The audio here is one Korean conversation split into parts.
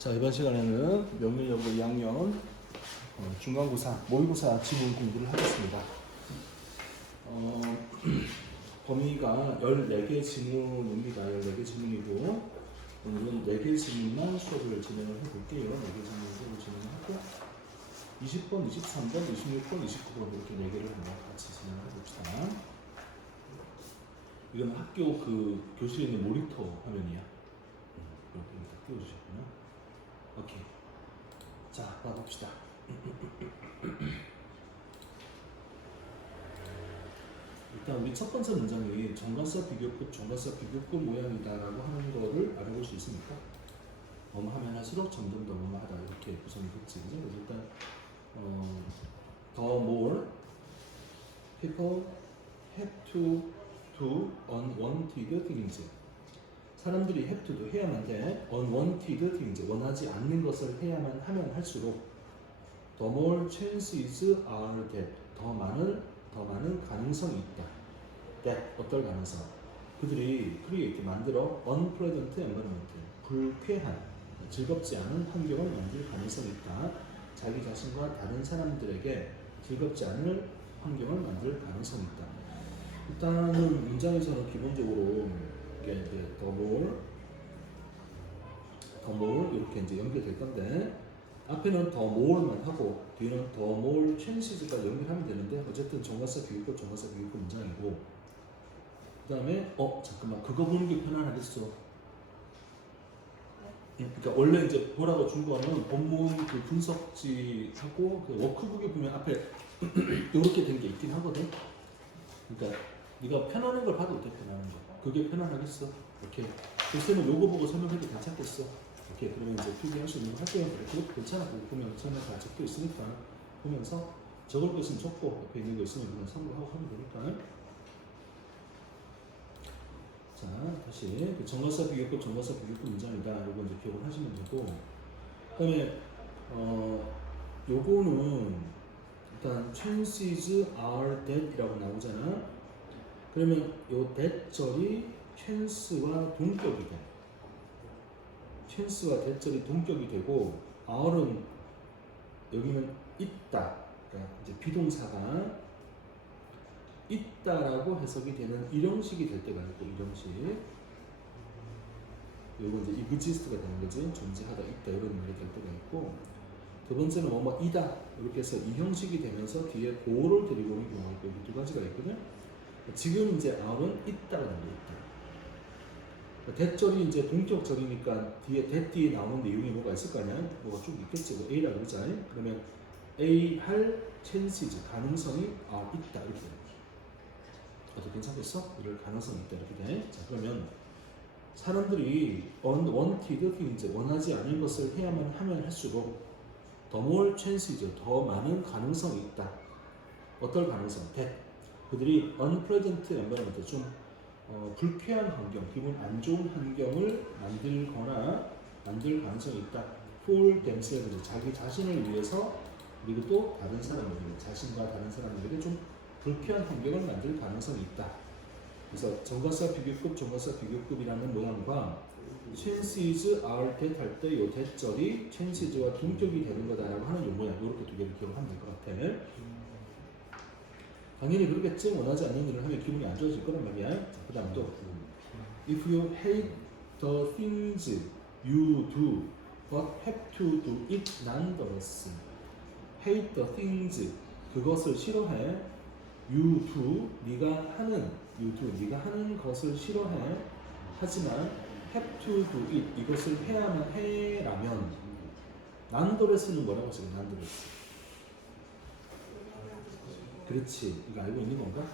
자, 이번 시간에는 명문여고 2학년 중간고사, 모의고사 지문 공부를 하겠습니다. 범위가 14개 지문입니다. 14개 지문이고 오늘은 4개 지문만 수업을 진행을 해볼게요. 4개 지문 수업을 진행하고 20번, 23번, 26번, 29번 이렇게 4개를 한번 같이 진행을 해봅시다. 이건 학교 그 교실에 있는 모니터 화면이야. 이렇게 딱 띄워주셨구나. 오케이. 자, 봐봅시다. 일단 우리 첫 번째 문장이 정관사 비교급, 정관사 비교급 모양이다라고 하는 거를 알아볼 수 있습니까? 하면 할수록 점점 더 하다 이렇게 구성이 됐지. 그죠? 그래서 일단 the more people have to do unwanted things. 사람들이 have to도 해야만 돼. unwanted things, 원하지 않는 것을 해야만 하면 할수록 the more chances are that, 더 많은 가능성이 있다. that, 어떨 가능성? 그들이 create, 만들어 unpleasant environment, 불쾌한, 즐겁지 않은 환경을 만들 가능성이 있다. 자기 자신과 다른 사람들에게 즐겁지 않은 환경을 만들 가능성이 있다. 일단은 문장에서는 기본적으로 이게 이제 the more 이렇게 이제 연결될 건데 앞에는 the more만 하고 뒤는 the more chances까지 연결하면 되는데 어쨌든 정관사 비교급 문장이고 그 다음에 잠깐만 그거 보는 게 편안하겠어. 그러니까 원래 이제 보라고 준 거는 본문 그 분석지하고 그 워크북에 보면 앞에 이렇게 된 게 있긴 하거든. 그러니까 네가 편안한 걸 봐도 돼. 편안한 거. 그게 편안하겠어. 오케이. 글쎄는 요거 보고 설명해도 괜찮겠어. 오케이. 그러면 이제 필기할 수 있는 거 할게요. 그것도 괜찮아. 보면 전에 다 적혀 있으니까 보면서 적을 거 있으면 적고 옆에 있는 거 있으면 그냥 참고하고 하면 되니까. 자, 다시 그 정관사 비교급 문장이다. 요거 이제 기억을 하시면 되고 그다음에 요거는 일단 chances are that이라고 나오잖아. 그러면 요 that절이 chance와 동격이 돼. chance와 that절이 동격이 되고 are은 여기는 있다. 그러니까 이제 비동사가 있다라고 해석이 되는 일형식이 될 때가 있고 일형식. 요거 이제 exist가 되는 거지. 존재하다, 있다 이런 의미가 될 때가 있고 두 번째는 뭐뭐이다 이렇게 해서 이 형식이 되면서 뒤에 보호를 데리고 오는 경우가 있고 이두 가지가 있거든. 지금 이제 are은 있다라는 게 있다. that절이 이제 동격절이니까 뒤에 that 뒤에 나오는 내용이 뭐가 있을 거 아니야? 뭐가 쭉 있겠지. 뭐 A라고 그러자. 그러면 A 할 chances, 가능성이 있다 이렇게 돼. 어떻게 괜찮겠어? 이럴 가능성이 있다 이렇게 돼. 자, 그러면 사람들이 unwanted things, 원하지 않은 것을 해야만 하면 할수록 the more chances, 더 많은 가능성이 있다. 어떨 가능성? that. 그들이 unpleasant environment, 좀 불쾌한 환경, 기분 안 좋은 환경을 만들 가능성이 있다. for themselves, 자기 자신을 위해서 그리고 또 다른 사람에게, 자신과 다른 사람에게 좀 불쾌한 환경을 만들 가능성이 있다. 그래서 정관사 비교급이라는 모양과 chances are that 할 때 이 that절이 chances와 동격이 되는 거다라고 하는 요 모양, 이렇게 두 개를 기억하면 될 것 같아. 당연히 그러겠지. 원하지 않는 일을 하면 기분이 안 좋아질 거란 말이야. 그 다음 또 if you hate the things you do but have to do it nonetheless. hate the things, 그것을 싫어해. you do, 네가 하는 것을 싫어해. 하지만 have to do it, 이것을 해야만 해라면 nonetheless는 뭐라고 했어요? nonetheless. 그렇지. 이거 알고 있는 건가?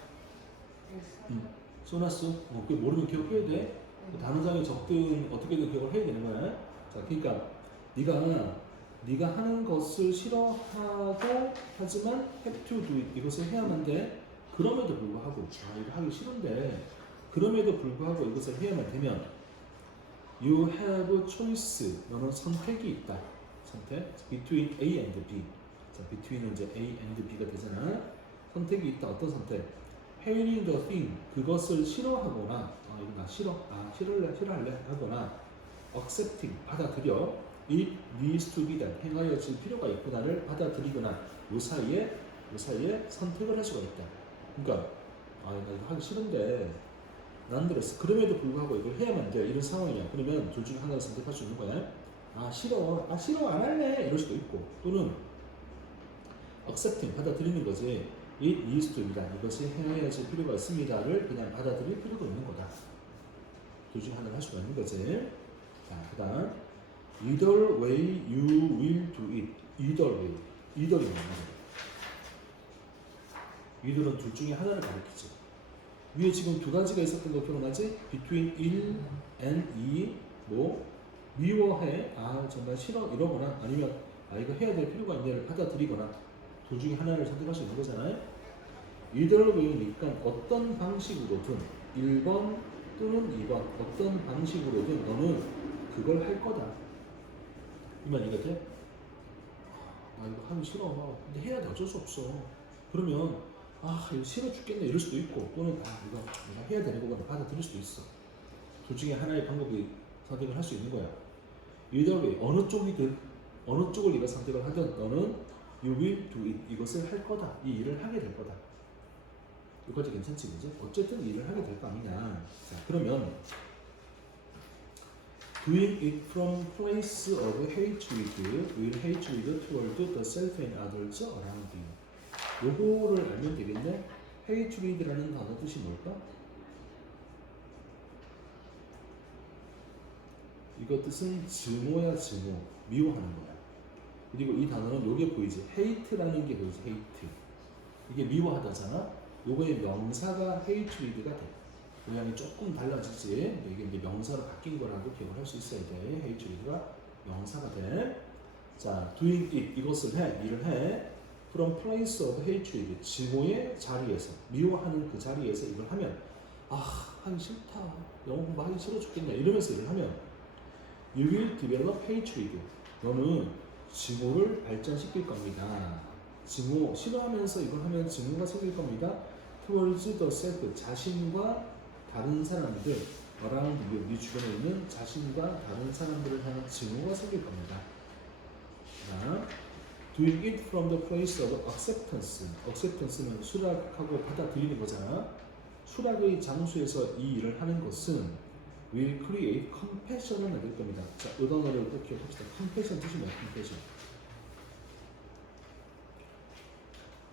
써놨어. 그게 모르면 기억해야 돼. 단어장에 적든 어떻게든 기억을 해야 되는 거야. 자, 그러니까 네가 하는 것을 싫어하고 하지만 have to do it, 이것을 해야만 돼. 그럼에도 불구하고 이거 하기 싫은데 그럼에도 불구하고 이것을 해야만 되면 you have choice, 너는 선택이 있다. 선택 between A and B. 자, between은 이제 A and B가 되잖아. 선택이 있다. 어떤 선택? hating the thing, 그것을 싫어하거나 이거 나 싫어할래 하거나 accepting, 받아들여 it needs to be done. 행하여질 필요가 있구나를 받아들이거나 요 사이에 선택을 할 수가 있다. 그러니까 나 이거 하기 싫은데 난 그랬어. 그럼에도 불구하고 이걸 해야만 돼. 이런 상황이야. 그러면 둘 중에 하나를 선택할 수 있는 거야. 싫어 안 할래 이럴 수도 있고 또는 accepting 받아들이는 거지. it needs to be done. 이것이 행하여질 필요가 있습니다를 그냥 받아들일 필요도 있는 거다. 둘 중에 하나를 할 수가 있는 거지. 자, 그다음 either way you will do it. either이 뭐냐? either은 둘 중에 하나를 가리키지. 위에 지금 두 가지가 있었던 거 기억나지? between 1 and 2 뭐 미워해 정말 싫어 이러거나 아니면 이거 해야 될 필요가 있네를 받아들이거나 둘 중에 하나를 선택할 수 있는 거잖아요. either way니까 어떤 방식으로든 1번 또는 2번 어떤 방식으로든 너는 그걸 할 거다. 이 말이 같아? 이거 하기 싫어. 근데 해야 돼. 어쩔 수 없어. 그러면 이거 싫어 죽겠네 이럴 수도 있고 또는 이거 내가 해야 되는 거구나 받아들일 수도 있어. 둘 중에 하나의 방법이 선택을 할 수 있는 거야. either way 어느 쪽을 네가 선택을 하든 너는 you will do it 이것을 할 거다. 이 일을 하게 될 거다. 이거까지 괜찮지 그지? 어쨌든 일을 하게 될 거 아니냐. 자 그러면 doing it from place of hatred will hatred toward the self and others around you. 요거를 알면 되겠네. hatred라는 단어 뜻이 뭘까? 이거 뜻은 증오야 증오 미워하는 거야. 그리고 이 단어는 요게 보이지. hate라는 게 보이지. hate 이게 미워하다잖아. 요거의 명사가 hatred가 돼. 모양이 조금 달라지지. 이게 이제 명사로 바뀐 거라고 기억을 할 수 있어야 돼. hatred가 명사가 돼. 자, doing it 이것을 해, 일을 해. from place of hatred 증오의 자리에서 미워하는 그 자리에서 이걸 하면 하기 싫다. 영어 공부하기 싫어 죽겠네. 이러면서 일을 하면 you will develop hatred. 너는 증오를 발전시킬 겁니다. 증오 싫어하면서 이걸 하면 증오가 생길 겁니다. towards the self 자신과 다른 사람들 around you 네 주변에 있는 자신과 다른 사람들을 향한 증오가 생길 겁니다. doing it from the place of acceptance. acceptance는 수락하고 받아들이는 거잖아. 수락의 장소에서 이 일을 하는 것은 will create compassion을 만들 겁니다. 자, 이 단어를 꼭 기억합시다. compassion 뜻이 뭐야? compassion.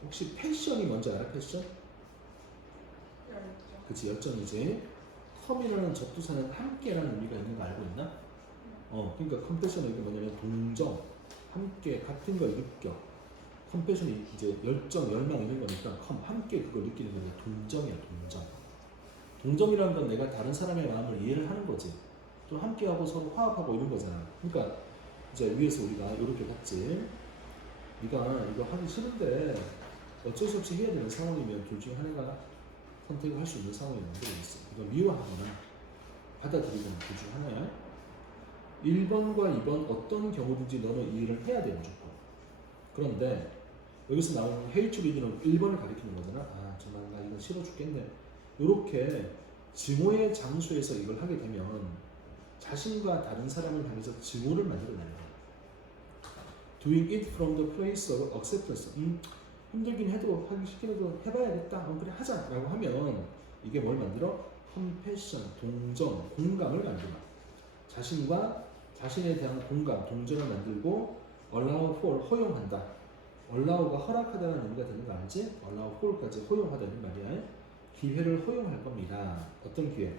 혹시 패션이 뭔지 알아? 패션? 그치, 열정이지. 컴이라는 접두사는 함께라는 의미가 있는 거 알고 있나? 그러니까 컴패션은 이게 뭐냐면 동정, 함께 같은 걸 느껴. 컴패션이 이제 열정, 열망 이런 거니까 함께 그걸 느끼는 거니까 동정이야, 동정. 동정이라는 건 내가 다른 사람의 마음을 이해를 하는 거지. 또 함께하고 서로 화합하고 이런 거잖아. 그러니까 이제 위에서 우리가 이렇게 봤지. 네가 이거 하기 싫은데 어쩔 수 없이 해야 되는 상황이면 둘 중에 하나가 선택을 할 수 있는 상황이 만들어졌어. 이거 미워하거나 받아들이거나 둘 중 하나야. 1번과 2번 어떤 경우든지 너는 이 일을 해야 돼 무조건. 그런데 여기서 나오는 hatred는 1번을 가리키는 거잖아. 정말 나 이거 싫어 죽겠네. 이렇게 증오의 장소에서 이걸 하게 되면 자신과 다른 사람을 향해서 증오를 만들어내는 거야. doing it from the place of acceptance. 힘들긴 해도 하기 싫긴 해도 해봐야겠다. 그래 하자 라고 하면 이게 뭘 만들어? compassion, 동정, 공감을 만들어. 자신과 자신에 대한 공감, 동정을 만들고 allow for, 허용한다. allow가 허락하다는 의미가 되는 거 알지? allow for까지 허용하다는 말이야. 기회를 허용할 겁니다. 어떤 기회?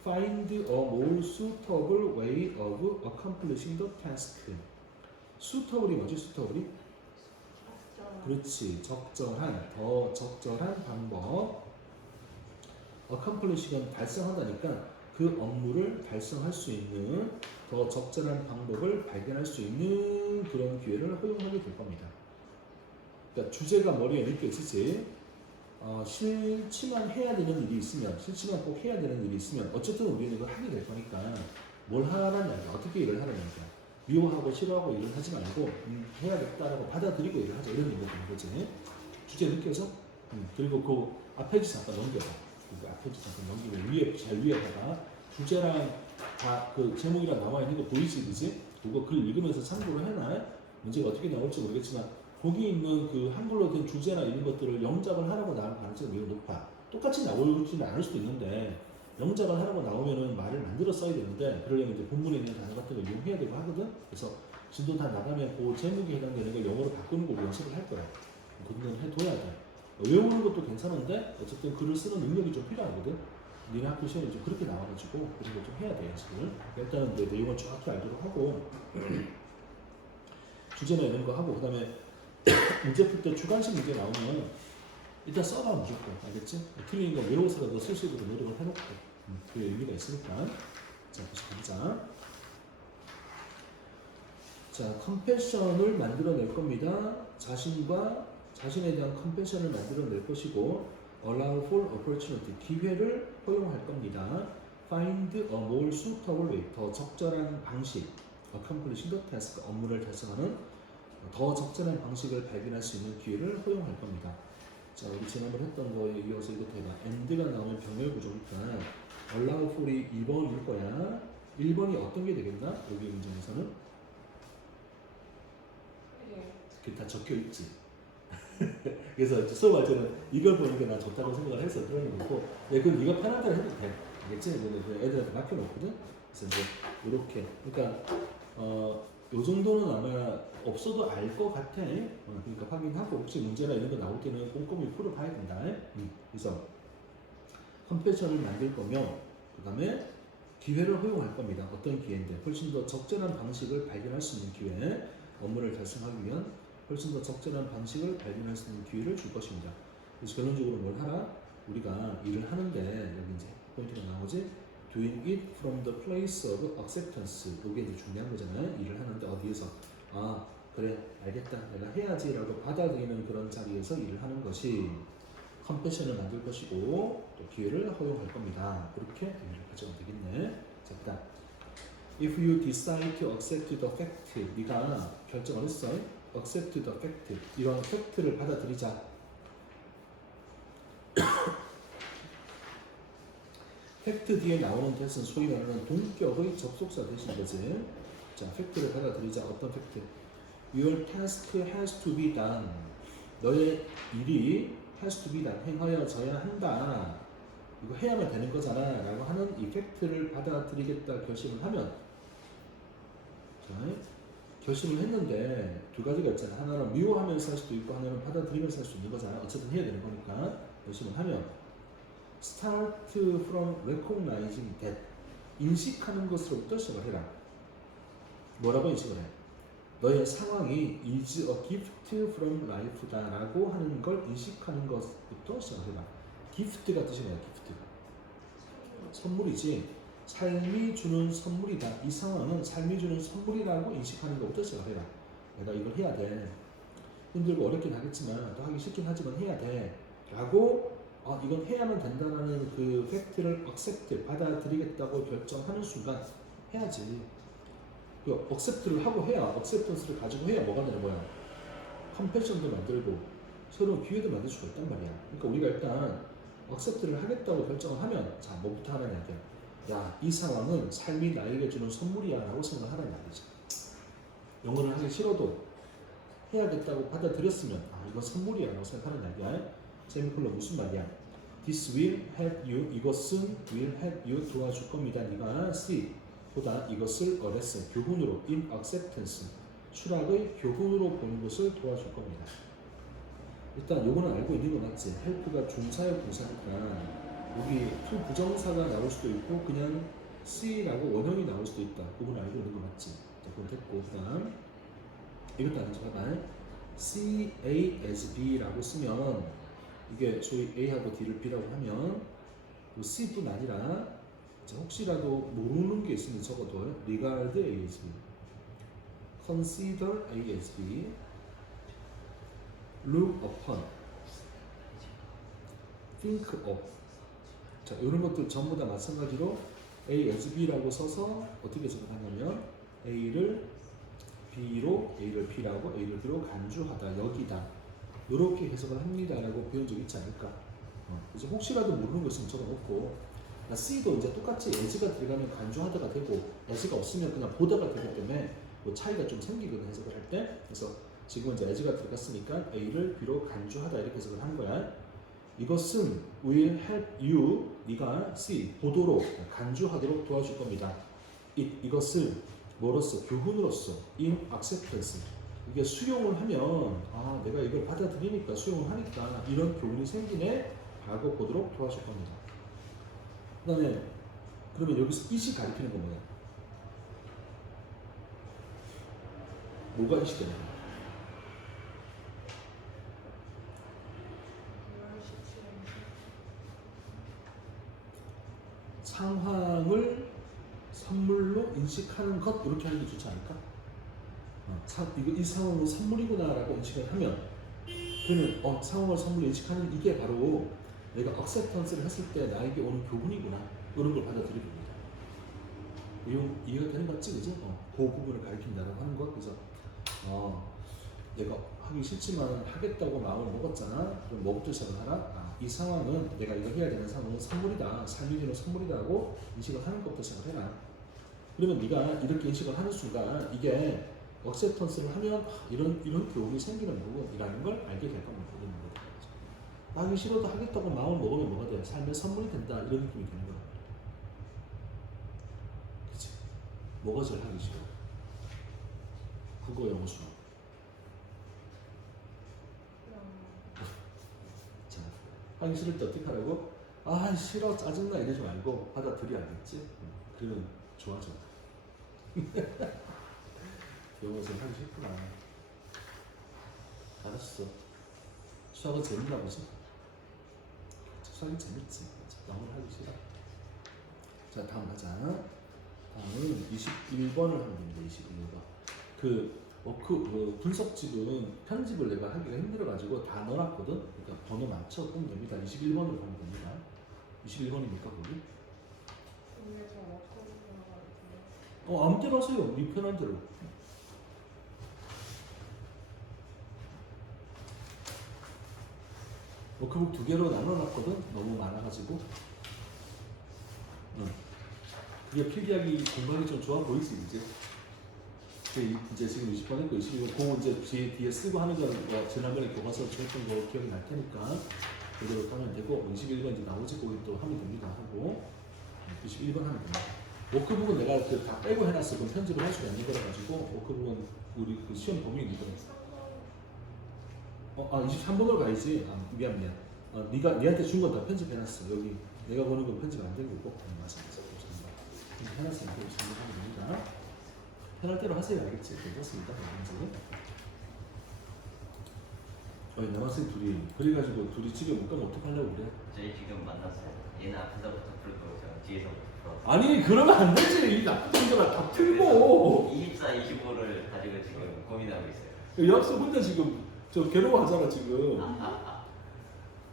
find a more suitable way of accomplishing the task. suitable이 뭐지? suitable이? 그렇지. 적절한, 더 적절한 방법. accomplish는 달성한다니까 그 업무를 달성할 수 있는 더 적절한 방법을 발견할 수 있는 그런 기회를 허용하게 될 겁니다. 그러니까 주제가 머리에 느껴지지. 싫지만 해야 되는 일이 있으면, 싫지만 꼭 해야 되는 일이 있으면 어쨌든 우리는 이걸 하게 될 거니까 뭘 하라는 얘기야. 어떻게 일을 하라는 얘기야. 미워하고 싫어하고 일을 하지 말고 해야겠다라고 받아들이고 일을 하자 이런 의미가 되는 거지. 주제 느껴서? 그리고 그 앞에 지 잠깐 넘겨봐. 그 앞에 지 잠깐 넘기고 위에 잘 위에다가 주제랑 다 그 제목이랑 나와 있는 거 보이지, 그지? 그거 글 읽으면서 참고를 해놔. 문제가 어떻게 나올지 모르겠지만 거기 있는 그 한글로 된 주제나 이런 것들을 영작을 하라고 나올 가능성이 매우 높아. 똑같이 나오지는 않을 수도 있는데 영작을 하라고 나오면은 말을 만들어 써야 되는데 그러려면 이제 본문에 있는 단어 같은 걸 이용해야 되고 하거든. 그래서 진도 다 나가면 그 제목에 해당되는 걸 영어로 바꾸는 거 연습을 할 거야. 그건 해둬야 돼. 외우는 것도 괜찮은데 어쨌든 글을 쓰는 능력이 좀 필요하거든. 니네 학교 시험이 좀 그렇게 나와가지고 그런 걸 좀 해야 돼 연습을. 일단은 내 내용을 정확히 알도록 하고 주제나 이런 거 하고 그다음에 문제 풀 때 주관식 문제 나오면 일단 써봐 무조건. 알겠지? 틀린 거 외워서라도 쓸 수 있도록 노력을 해놓고 그게 의미가 있으니까. 자, 다시 가자. 자, 컴패션을 만들어낼 겁니다. 자신에 대한 컴패션을 만들어낼 것이고 allow for opportunity, 기회를 허용할 겁니다. find a more suitable way, 더 적절한 방식, accomplish the task, 업무를 달성하는 더 적절한 방식을 발견할 수 있는 기회를 허용할 겁니다. 자, 우리 지난번 했던 거에 이어서 이것도 해봐. and가 나오면 병렬 구조니까 allow for이 2번일 거야. 1번이 어떤 게 되겠나? 여기 문제에서는 그게 다 적혀 있지. 그래서 수업할 때는 이걸 보니까 난 좋다고 생각을 해서 그러는 거고, 그건 네가 편한 대로 해도 돼. 알겠지? 애들한테 맡겨놓거든. 그래서 이제 이렇게, 그러니까 요 정도는 아마 없어도 알 것 같아. 그러니까 확인하고 혹시 문제나 이런 거 나올 때는 꼼꼼히 풀어봐야 된다. 그래서 컴패션을 만들 거며, 그 다음에 기회를 허용할 겁니다. 어떤 기회인데 훨씬 더 적절한 방식을 발견할 수 있는 기회, 업무를 달성하기 위한 훨씬 더 적절한 방식을 발견할 수 있는 기회를 줄 것입니다. 그래서 결론적으로 뭘 하라? 우리가 일을 하는데 여기 이제 포인트가 나오지? Doing it from the place of acceptance. 이게 이제 중요한 거잖아요. 일을 하는데 어디에서 아 그래 알겠다 내가 해야지라고 받아들이는 그런 자리에서 일을 하는 것이 컴패션을 만들 것이고 또 기회를 허용할 겁니다. 그렇게 의미를 가져가면 되겠네. 자, 그다음 If you decide to accept the fact, 네가 결정을 했어. accept the fact, 이런 팩트를 받아들이자. 팩트 뒤에 나오는 대신 소위 말하는 동격의 접속사 대신 거지. 자, 팩트를 받아들이자. 어떤 팩트? Your task has to be done. 너의 일이 has to be done. 행하여져야 한다. 이거 해야만 되는 거잖아. 라고 하는 이 팩트를 받아들이겠다 결심을 하면, 자, 결심을 했는데 두 가지가 있잖아. 하나는 미워하면서 할 수도 있고 하나는 받아들이면서 할 수 있는 거잖아. 어쨌든 해야 되는 거니까 결심을 하면 start from recognizing that, 인식하는 것으로부터 시작을 해라. 뭐라고 인식을 해? 너의 상황이 is a gift from life다 라고 하는 걸 인식하는 것부터 시작을 해라. gift가 뜻이 뭐야? gift 선물이지. 삶이 주는 선물이다. 이 상황은 삶이 주는 선물이라고 인식하는 것부터 시작해라. 내가 이걸 해야 돼. 힘들고 어렵긴 하겠지만 또 하기 싫긴 하지만 해야 돼. 라고 이건 해야만 된다는 그 팩트를 accept, 받아들이겠다고 결정하는 순간 해야지. 그 accept를 하고 해야, acceptance를 가지고 해야 뭐가 되는 거야? 컴패션도 만들고 새로운 기회도 만들 수가 있단 말이야. 그러니까 우리가 일단 accept를 하겠다고 결정을 하면 자, 뭐부터 하라는 얘기야. 야, 이 상황은 삶이 나에게 주는 선물이야 라고 생각하라는 말이지. 영어를 하기 싫어도 해야겠다고 받아들였으면 이건 선물이야 라고 생각하는 얘기야. 세미콜론 무슨 말이야? This will help you. 이것은 will help you. 도와줄 겁니다. 네가 see 보다 이것을 a lesson, 교훈으로 in acceptance, 수락의 교훈으로 보는 것을 도와줄 겁니다. 일단 요거는 알고 있는 거 맞지? help가 중사역 동사니까 여기 to 부정사가 나올 수도 있고 그냥 C라고 원형이 나올 수도 있다. 그건 알고 있는 거 맞지? 자, 그건 됐고 그 다음 이것도 아니죠. 봐봐. C, A as B라고 쓰면 이게 소위 A하고 D를 B라고 하면 C뿐 아니라 혹시라도 모르는 게 있으면 적어도 regard A as B, consider A as B, look upon, think of. 자, 이런 것들 전부 다 마찬가지로 A as B라고 써서 어떻게 해석하냐면 A를 B로, A를 B라고, A를 B로 간주하다, 여기다 이렇게 해석을 합니다라고 배운 적 있지 않을까? 이제 혹시라도 모르는 거 있으면 적어놓고 C도 이제 똑같이 as가 들어가면 간주하다가 되고 as가 없으면 그냥 보다가 되기 때문에 뭐 차이가 좀 생기거든 해석을 할 때. 그래서 지금 이제 as가 들어갔으니까 A를 B로 간주하다 이렇게 해석을 한 거야. 이것은 will help you, 네가 C, 보도록, 간주하도록 도와줄 겁니다. 이것을 뭐로써? 교훈으로서 in acceptance. 이게 수용을 하면 아 내가 이걸 받아들이니까 수용을 하니까 이런 교훈이 생기네 라고 보도록 도와줄 겁니다. 그 다음에 그러면 여기서 it이 가리키는 건 뭐야? 뭐가 it이 되는 거야? 상황을 선물로 인식하는 것 이렇게 하는 게 좋지 않을까? 이 상황은 선물이구나라고 인식을 하면 그러면 상황을 선물로 인식하는 이게 바로 내가 acceptance를 했을 때 나에게 오는 교훈이구나 이런 걸 받아들이는 겁니다. 이해가 되는 것 같지, 그죠? 그 부분을 가리킨다라고 하는 것. 그래서 내가 하기 싫지만 하겠다고 마음을 먹었잖아. 그럼 뭐부터 시작을 하라? 이 상황은 내가 이거 해야 되는 상황은 선물이다. 삶이 주는 선물이다 하고 인식을 하는 것부터 시작을 해라. 그러면 네가 이렇게 인식을 하는 순간 이게 억셉턴스를 하면 이런 교훈이 생기는 부분이라는 걸 알게 될 겁니다. 하기 싫어도 하겠다고 마음을 먹으면 뭐가 돼요? 삶의 선물이 된다 이런 느낌이 드는 거야. 그치? 뭐가 제일 하기 싫어? 국어, 영어, 수학. 자, 하기 싫을 때 어떻게 하라고? 아 싫어 짜증나 이러지 말고 받아들여야겠지? 그러면 좋아져. 영어 좀 하기 싫구나. 알았어. 수학은 재밌나 보지? 수학이 재밌지. 영어를 하기 싫어. 자 다음 가자. 다음은 21번을 하면 됩니다. 21번. 그 분석집은 편집을 내가 하기가 힘들어가지고 다 넣어놨거든. 그러니까 번호 맞춰 끄면 됩니다. 21번으로 하면 됩니다. 21번입니까 거기? 아무 데나 하세요. 네 편한 대로. 워크북 2개로 나눠놨거든. 너무 많아가지고. 그게 필기하기 공부하기 좀 좋아 보이지 이제. 이제 지금 20번 했고 21번 그거 이제 뒤에 쓰고 하는 거 지난번에 교과서 줬던 거 기억이 날 테니까 그대로 하면 되고 21번 이제 나머지 거기 또 하면 됩니다 하고 21번 하면 됩니다. 워크북은 내가 다 빼고 해놨어. 그럼 편집을 할 수가 있는 거라 가지고 워크북은 우리 그 시험 범위는 이거야. 23번으로 가야지. 미안. 네가 니한테 준 건 다 편집해놨어. 여기 내가 보는 건 편집 안 되고 있고. 맞습니다. 해놨으니까 23번 하면 됩니다. 편할 대로 하세요. 알겠지? 괜찮습니다. 아니 남학생 둘이 그래가지고 둘이 집에 못 가면 어떡하려고 그래? 저희 지금 만났어요. 얘는 앞에서부터 풀고 저 뒤에서부터 풀어. 아니 그러면 안 되지. 이 나쁜 놈들아 다 틀고 24, 25를 가지고 지금 고민하고 있어요. 이 학생 혼자 지금 저 괴로워하잖아 지금.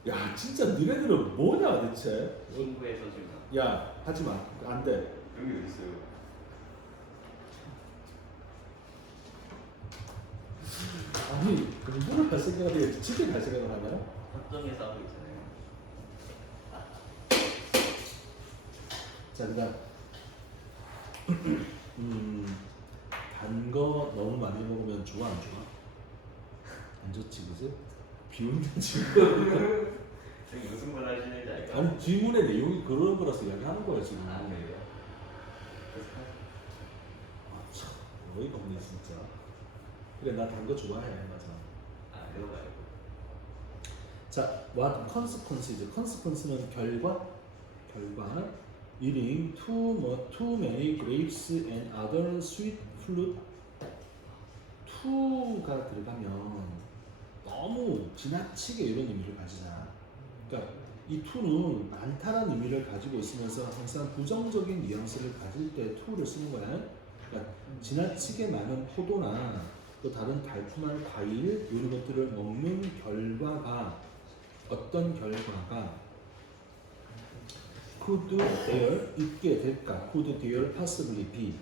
야 진짜 니네들은 뭐냐 대체? 친구의 소중함. 야 하지마. 안 돼. 여기 어디 있어요? 아니 공부를 할 생각을 해야지 집에 갈 생각을 하나요? 협동에서 하고 있잖아요. 자 그다음 단 거 너무 많이 먹으면 좋아 안 좋아? 안 좋지 그지? 비운다 지금. 여기 무슨 말 하시는지 알까? 아니 질문의 내용이 그런 거라서 이야기하는 거야 지금. 그래요? 참 어이가 없네 진짜. 그래 나 단 거 좋아해 맞아. 그거 말고. 자, what consequences? consequence는 결과. Eating too many grapes and other sweet fruit. to가 들어가면 너무 지나치게 이런 의미를 가지잖아. 그러니까 이 to는 많다라는 의미를 가지고 있으면서 항상 부정적인 뉘앙스를 가질 때 to를 쓰는 거야. 그러니까 지나치게 많은 포도나 또 다른 달콤한 과일 이런 것들을 먹는 결과가 어떤 결과가 could there 있게 될까? could there possibly be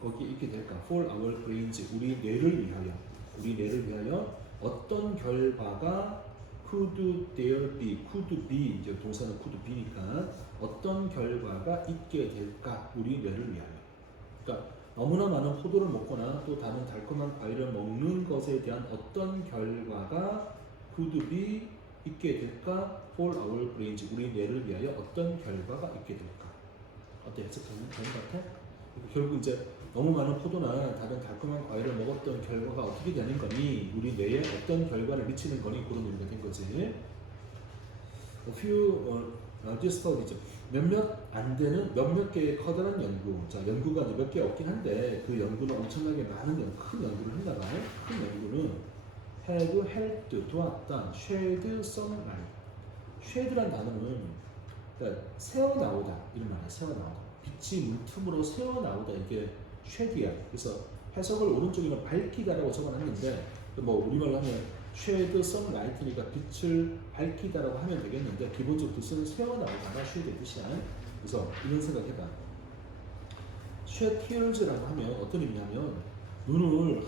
거기에 있게 될까? for our brains 우리 뇌를 위하여 어떤 결과가 could there be could be 이제 동사는 could be니까 어떤 결과가 있게 될까? 우리 뇌를 위하여. 그러니까 너무나 많은 포도를 먹거나 또 다른 달콤한 과일을 먹는 것에 대한 어떤 결과가 could be 있게 될까? For our brains, 우리 뇌를 위하여 어떤 결과가 있게 될까? 어때? 해석되는 것 같아? 결국 이제 너무 많은 포도나 다른 달콤한 과일을 먹었던 결과가 어떻게 되는 거니? 우리 뇌에 어떤 결과를 미치는 거니? 그런 의미가 된 거지. A few this studies 몇몇 안 되는 몇몇 개의 커다란 연구. 자, 연구가 몇 개 없긴 한데 그 연구는 엄청나게 많은 큰 연구를 했나 봐요. 큰 연구는 have helped 도왔다. shed some light. shed란 단어는 그러니까 새어 나오다 이런 말이야. 새어 나오다. 빛이 문틈으로 새어 나오다 이게 shed이야. 그래서 해석을 오른쪽에는 밝히다라고 적어놨는데 뭐 우리말로 하면 shed some light니까 빛을 밝히다라고 하면 되겠는데 기본적 뜻은 새어나오다가 shed의 뜻이야. 그래서 이런 생각해봐. shed tears라고 하면 어떤 의미냐면 눈을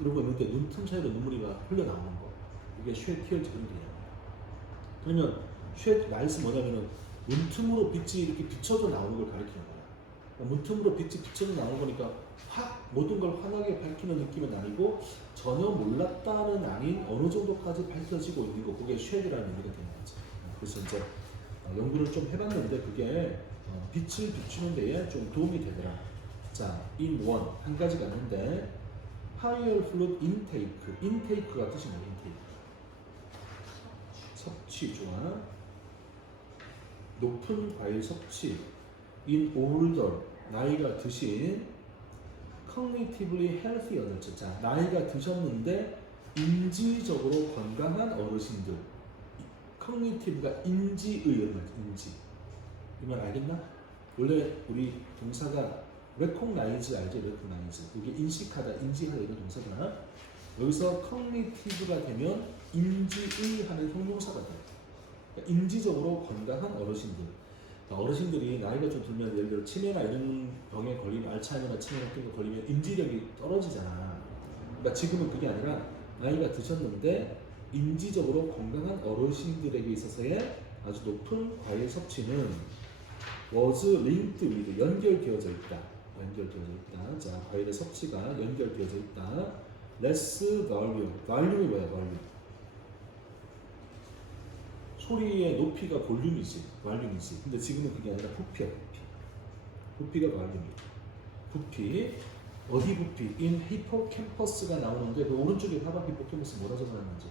이러고 있는데 눈틈 사이로 눈물이 흘러나오는 거. 이게 shed tears 그런 개념이야. 그러면 shed light이 뭐냐면은 문틈으로 빛이 이렇게 비쳐져 나오는 걸 가리키는 거야. 그러니까 문틈으로 빛이 비쳐져 나오는 거니까 확 모든 걸 환하게 밝히는 느낌은 아니고 전혀 몰랐다는 아닌 어느 정도까지 밝혀지고 있는 거 그게 쉐드라는 의미가 되는 거지. 그래서 이제 연구를 좀 해봤는데 그게 빛을 비추는 데에 좀 도움이 되더라. 자, in one 한 가지가 있는데 higher fluid intake, intake가 뜻이 뭐야? intake 섭취 좋아. 높은 과일 섭취 in older 나이가 드신 cognitively healthy adults. 자, 나이가 드셨는데 인지적으로 건강한 어르신들. cognitive가 인지의 말, 인지. 이 말 알겠나? 원래 우리 동사가 recognize 알죠? recognize. 이게 인식하다, 인지하다 이런 동사잖아. 여기서 cognitive가 되면 인지의 하는 형용사가 돼. 그러니까 인지적으로 건강한 어르신들. 어르신들이 나이가 좀 들면 예를 들어 치매나 이런 병에 걸리면 알츠하이머나 치매 같은 거 걸리면 인지력이 떨어지잖아. 그러니까 지금은 그게 아니라 나이가 드셨는데 인지적으로 건강한 어르신들에게 있어서의 아주 높은 과일 섭취는 was linked with 연결되어져 있다. 연결되어져 있다. 자, 과일의 섭취가 연결되어져 있다. less volume. volume이 뭐야? volume. 소리의 높이가 볼륨이지, 볼륨이지. 근데 지금은 그게 아니라 부피야, 부피. 부피가 볼륨이야. 부피. 어디 부피? in hippocampus가 나오는데 그 오른쪽에 봐봐. 히포캠퍼스 뭐라 적어놨는지.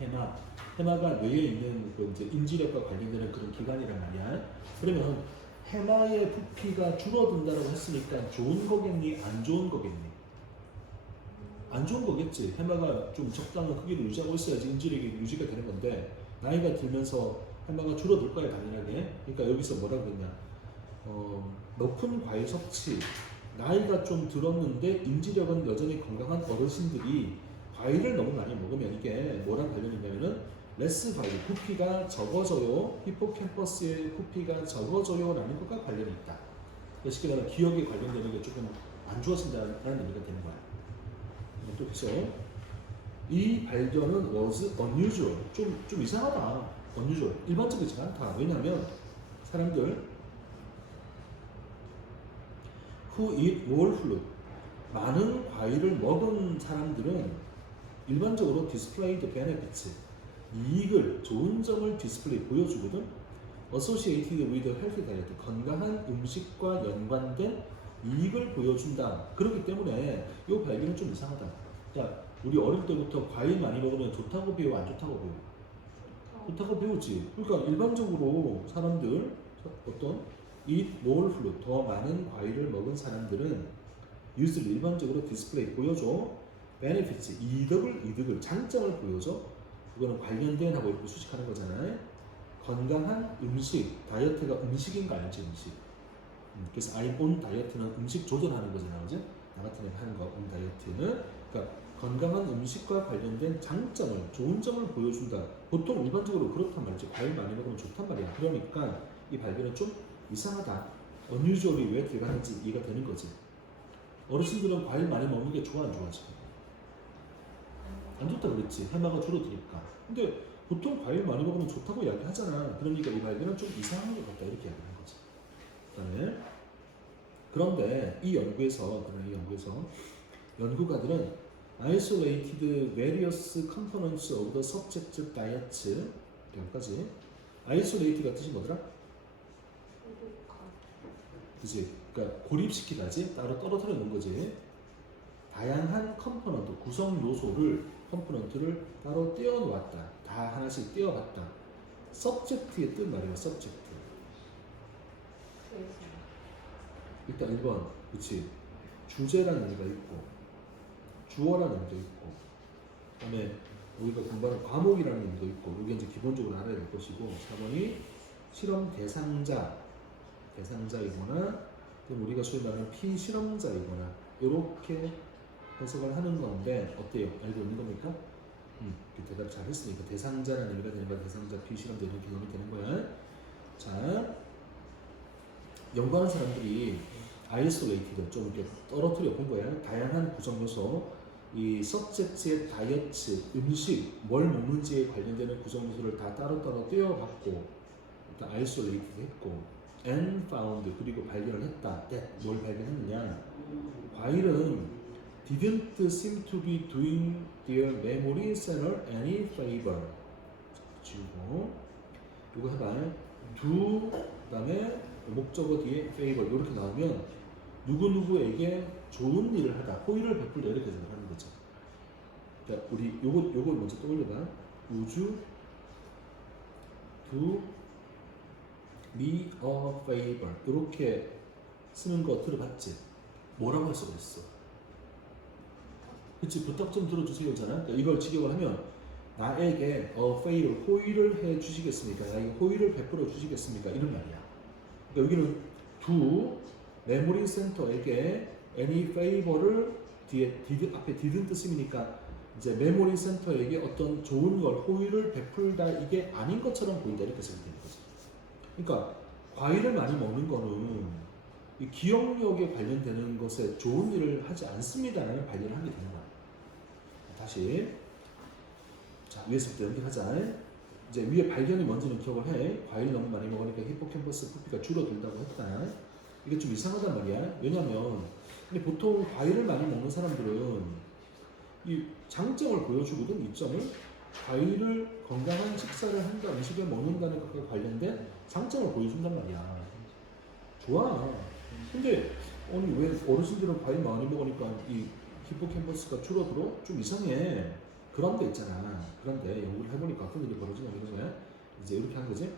해마. 해마가 뇌에 있는 그 이제 인지력과 관련되는 그런 기관이란 말이야. 그러면 해마의 부피가 줄어든다고 했으니까 좋은 거겠니? 안 좋은 거겠니? 안 좋은 거겠지. 해마가 좀 적당한 크기를 유지하고 있어야지 인지력이 유지가 되는 건데 나이가 들면서 해마가 줄어들 거야 당연하게. 그러니까 여기서 뭐라고 했냐? 높은 과일 섭취. 나이가 좀 들었는데 인지력은 여전히 건강한 어르신들이 과일을 너무 많이 먹으면 이게 뭐랑 관련이 있냐면은 레스 과일, 부피가 적어져요. 히포캠퍼스의 부피가 적어져요라는 것과 관련이 있다. 쉽게 말하면 기억에 관련되는 게 조금 안 좋아진다는 의미가 되는 거야. 또 그죠? 이 발견은 was unusual. 좀 이상하다. unusual. 일반적이지 않다. 왜냐하면 사람들 who eat more fruit 많은 과일을 먹은 사람들은 일반적으로 displayed benefits 이익을 좋은 점을 디스플레이 보여주거든. associated with healthy diet 건강한 음식과 연관된 이익을 보여준다. 그렇기 때문에 이 발견은 좀 이상하다. 자, 우리 어릴 때부터 과일 많이 먹으면 좋다고 배워, 안 좋다고 배워? 좋다고 배우지. 그러니까 일반적으로 사람들 어떤 eat more fruit 더 많은 과일을 먹은 사람들은 usually 일반적으로 디스플레이 보여줘. benefits 이득을 장점을 보여줘. 그거는 관련된 하고 이렇게 수식하는 거잖아요. 건강한 음식, 다이어트가 음식인 거 알지? 음식. 그래서 I'm on 다이어트는 음식 조절하는 거잖아, 그지? 나 같은 애 하는 거, on 다이어트는. 그러니까 건강한 음식과 관련된 장점을, 좋은 점을 보여준다. 보통 일반적으로 그렇단 말이지. 과일 많이 먹으면 좋단 말이야. 그러니까 이 발견은 좀 이상하다. unusual이 왜 들어가는지 이해가 되는 거지. 어르신들은 과일 많이 먹는 게 좋아, 안 좋아, 지금? 안 좋다 그랬지. 해마가 줄어드니까. 근데 보통 과일 많이 먹으면 좋다고 이야기하잖아. 그러니까 이 발견은 좀 이상한 것 같다. 이렇게 이야기하는 거지. 그 다음에 그런데 이 연구에서 연구가들은 isolated various components of the subjective diets 여기까지 isolate가 뜻이 뭐더라? 그지? 그러니까 고립시키다지 따로 떨어뜨려 놓은 거지. 다양한 컴포넌트 구성 요소를 컴포넌트를 따로 떼어 놓았다. 다 하나씩 떼어 봤다. subject의 뜻 말이야. subject. 일단 1번 그치? 주제라는 의미가 있고 주어라는 의미도 있고 그다음에 우리가 공부하는 과목이라는 의미도 있고 이게 이제 기본적으로 알아야 될 것이고 4번이 실험 대상자이거나 우리가 소위 말하는 피실험자이거나 이렇게 해석을 하는 건데 어때요? 알고 있는 겁니까? 대답 잘 했으니까 대상자라는 의미가 되는 거야. 대상자, 피실험자 이런 개념이 되는 거야. 자, 연구하는 사람들이 아이솔레이티드 좀 이렇게 떨어뜨려 본 거야. 다양한 구성 요소, 이 서브젝트의 다이어트, 음식, 뭘 먹는지에 관련되는 구성 요소를 다 따로따로 떼어봤고, 일단 아이솔레이티드 했고, and found 그리고 발견을 했다. 뭘 발견했느냐? 과일은 didn't seem to be doing their memory center any favor. 지우고 이거 해봐. do 그다음에 목적어 뒤에 favor 이렇게 나오면 누구누구에게 좋은 일을 하다, 호의를 베풀다 이렇게 생각하는 거죠. 그러니까 우리 요걸 먼저 떠올려봐. Would you do me a favor 이렇게 쓰는 거 들어봤지? 뭐라고 해서 그랬어? 그치? 부탁 좀 들어주세요잖아. 그러니까 이걸 직역을 하면 나에게 a favor 호의를 해 주시겠습니까? 나에게 호의를 베풀어 주시겠습니까? 이런 말이야. 그러니까 여기는 do 메모리 센터에게 any favor를 뒤에 앞에 didn't 쓰니까 이제 메모리 센터에게 어떤 좋은 걸 호의를 베풀다 이게 아닌 것처럼 보인다 이렇게 생각되는 거죠. 그러니까 과일을 많이 먹는 거는 이 기억력에 관련되는 것에 좋은 일을 하지 않습니다라는 발견을 하게 되는 거야. 다시 자 위에서부터 연결하자. 이제 위에 발견이 뭔지는 기억을 해. 과일 너무 많이 먹으니까 히포캠퍼스 부피가 줄어든다고 했다. 이게 좀 이상하단 말이야. 왜냐면 근데 보통 과일을 많이 먹는 사람들은 이 장점을 보여주거든. 이점을 과일을 건강한 식사를 한다, 음식을 먹는다는 것과 관련된 장점을 보여준단 말이야. 좋아. 근데 아니 왜 어르신들은 과일 많이 먹으니까 이 히포캠퍼스가 줄어들어? 좀 이상해. 그런 데 있잖아. 그런데 연구를 해보니까 어떤 일이 벌어지냐 이런 거야. 이제 이렇게 한 거지.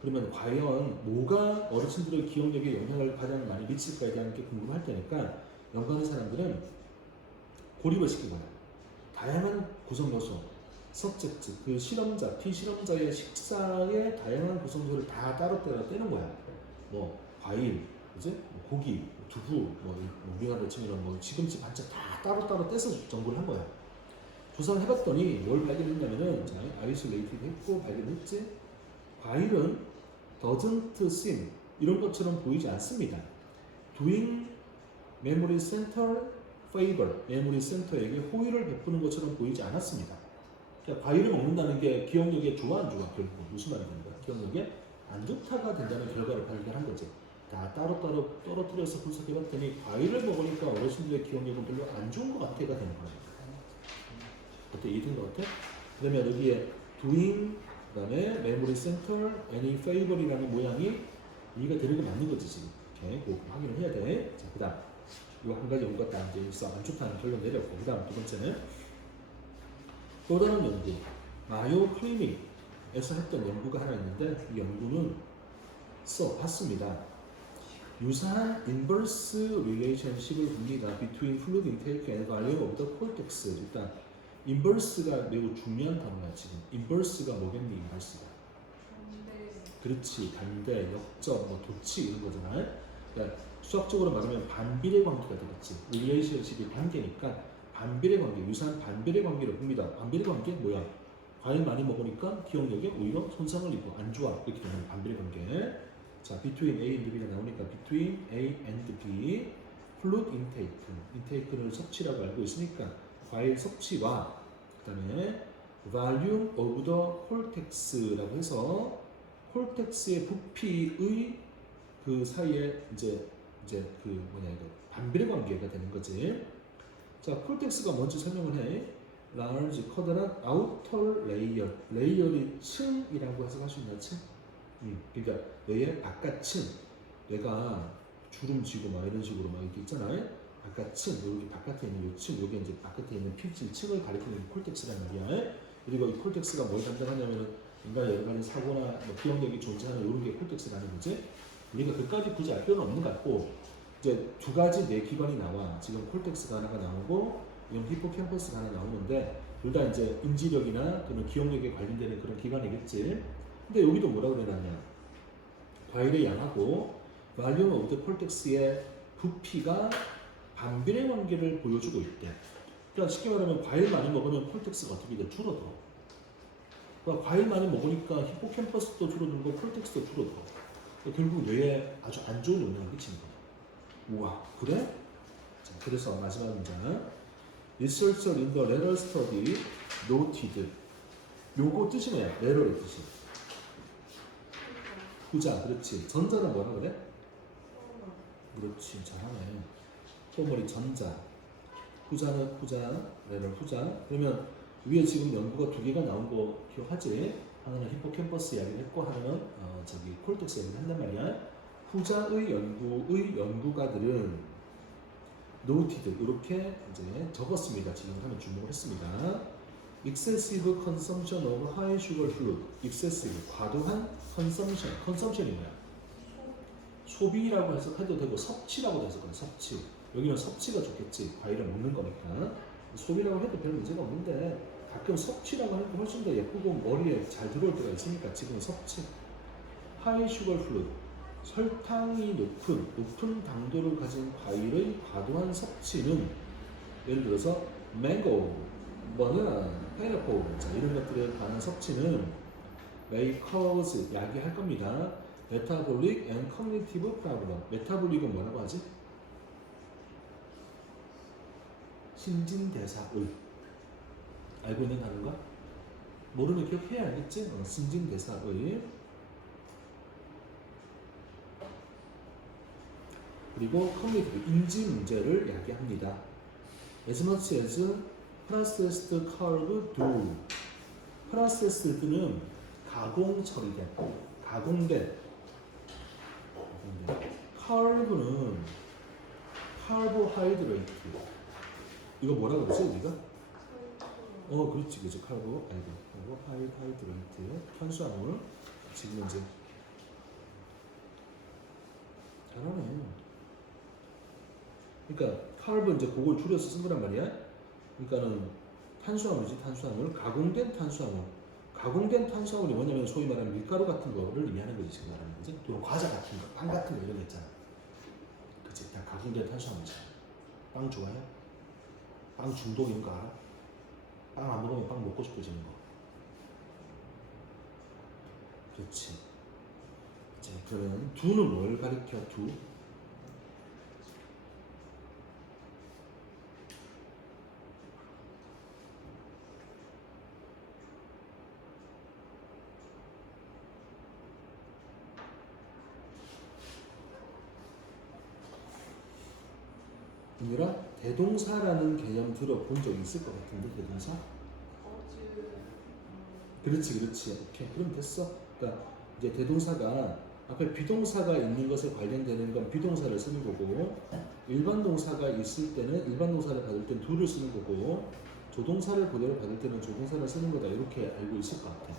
그러면 과연 뭐가 어르신들의 기억력에 영향을 가장 많이 미칠까에 대한 게 궁금할 테니까 연구하는 사람들은 고립을 시킨 거야. 다양한 구성 요소, 서브젝트, 그 실험자, 피실험자의 식사의 다양한 구성 요소를 다 따로따로 떼는 거야. 뭐 과일, 그지? 뭐 고기, 두부, 우리가 치면 뭐 시금치, 반찬 다 따로따로 떼서 연구를 한 거야. 조사를 해봤더니 뭘 발견했냐면은 아이솔레이티드 했고 발견했지. 과일은 doesn't seem 이런 것처럼 보이지 않습니다. doing memory center favor memory center에게 호의를 베푸는 것처럼 보이지 않았습니다. 그러니까 과일을 먹는다는 게 기억력에 좋아 안 좋아? 결국 무슨 말이 되는 거야? 기억력에 안 좋다가 된다는 결과를 발견한 거지. 다 따로따로 떨어뜨려서 분석해봤더니 과일을 먹으니까 어르신들의 기억력은 별로 안 좋은 것 같아가 되는 거야. 어때? 이해된 것 같아? 그러면 여기에 doing 그 다음에 memory center, any favor이라는 모양이 이해가 되는 게 맞는 거지 지금. 이렇게 꼭 확인을 해야 돼. 자, 그 다음 이거 한 가지 연구가 딱 이제 있어. 안 좋다는 결론 내렸고 그 다음 두 번째는 또 다른 연구 마요 클리닉에서 했던 연구가 하나 있는데 이 연구는 봤습니다. 유사한 inverse relationship을 봅니다. between fluid intake and volume of the cortex. 일단 inverse가 매우 중요한 단어야 지금. inverse가 뭐겠니? inverse가. 그렇지. 반대, 역적, 뭐 도치 이런 거잖아. 그러니까 수학적으로 말하면 반비례 관계가 되겠지. relationship이 관계니까 반비례 관계, 유사한 반비례 관계를 봅니다. 반비례 관계 뭐야? 과일 많이 먹으니까 기억력에 오히려 손상을 입고 안 좋아. 이렇게 되는 반비례 관계. 자, between A and B가 나오니까 between A and B fluid intake, intake를 섭취라고 알고 있으니까 과일 섭취와 그다음에 volume of the cortex라고 해서 콜텍스의 부피의 그 사이에 이제 이제 그 뭐냐 이거 반비례 관계가 되는 거지. 자, 콜텍스가 뭔지 설명을 해. large 커다란 outer layer, 레이어리 층이라고 해석할 수 있나 층? 그러니까 뇌의 바깥층, 뇌가 주름지고 막 이런 식으로 막 이렇게 있잖아요. 바깥층, 여기 바깥에 있는 요 층, 여기 이제 바깥에 있는 필질 층을 가리키는 콜텍스란 말이야. 그리고 이 콜텍스가 뭘 담당하냐면은 인간의 여러 가지 사고나 뭐 기억력이 존재하는 이런 게 콜텍스라는 거지. 우리가 그까지 굳이 알 필요는 없는 것 같고, 이제 두 가지 뇌 기관이 나와. 지금 콜텍스가 하나가 나오고, 이건 히포캠퍼스가 하나 나오는데, 둘 다 이제 인지력이나 또는 기억력에 관련되는 그런 기관이겠지. 근데 여기도 뭐라 그래놨냐? 과일의 양하고 발륨 오브 더 콜텍스의 부피가 반비례 관계를 보여주고 있대. 그러니까 쉽게 말하면 과일 많이 먹으면 콜텍스가 어떻게 돼? 줄어들어. 그러니까 과일 많이 먹으니까 히포캠퍼스도 줄어들고 콜텍스도 줄어들어. 그러니까 결국 뇌에 아주 안 좋은 영향을 끼치는 거야. 우와, 그래? 자, 그래서 마지막 문장. Researcher in the latter study noted. 요거 뜻이 뭐야? latter의 뜻이. 후자, 그렇지. 전자는 뭐라 그래? 그렇지, 잘하네. 포멀이 전자. 후자는 후자, latter 후자. 그러면 위에 지금 연구가 두 개가 나온 거 기억하지? 하나는 히포캠퍼스 이야기를 했고 하나는 저기 콜텍스 이야기를 한단 말이야. 후자의 연구가들은 noted 이렇게 이제 적었습니다. 지금 하면 주목을 했습니다. excessive consumption of high sugar food. excessive 과도한 consumption. consumption이 뭐야? 소비라고 해석해도 되고 섭취라고 해석해. 섭취. 여기는 섭취가 좋겠지. 과일을 먹는 거니까. 소비라고 해도 별 문제가 없는데 가끔 섭취라고 하는 게 훨씬 더 예쁘고 머리에 잘 들어올 때가 있으니까 지금 섭취. high sugar food. 설탕이 높은 당도를 가진 과일의 과도한 섭취는 예를 들어서 망고, 바나나, 파인애플 이런 것들에 관한 섭취는 may cause 야기할 겁니다. metabolic and cognitive problem. 메타볼릭은 뭐라고 하지? 신진대사의. 알고 있는 단어인가? 모르면 기억해야 알겠지? 신진대사의. 그리고 cognitive 인지 문제를 야기합니다. as much as processed carb do. processed는 가공 처리된, 가공된. carb는 carbohydrate. 이거 뭐라 그러지 우리가? 그렇지, 그렇지. carbohydrate. 탄수화물. 지금 이제 잘하네. 그러니까 carb 이제 그걸 줄여서 쓴 거란 말이야. 그러니까는 탄수화물이지, 탄수화물. 가공된 탄수화물. 가공된 탄수화물이 뭐냐면 소위 말하는 밀가루 같은 거를 의미하는 거지, 지금 말하는 거지. 또 과자 같은 거, 빵 같은 거 이런 거 있잖아. 그치? 다 가공된 탄수화물이잖아. 빵 좋아해? 빵 중독인 거 알아? 빵 안 먹으면 빵 먹고 싶어지는 거. 그렇지. 자, 그러면 두는 뭘 가리켜? 두? 은유라, 대동사라는 개념 들어본 적 있을 것 같은데, 대동사? 그렇지, 그렇지. 오케이. 그럼 됐어. 그러니까 이제 대동사가 앞에 비동사가 있는 것에 관련되는 건 비동사를 쓰는 거고, 일반 동사가 있을 때는 일반 동사를 받을 땐 do를 쓰는 거고, 조동사를 그대로 받을 때는 조동사를 쓰는 거다. 이렇게 알고 있을 것 같아.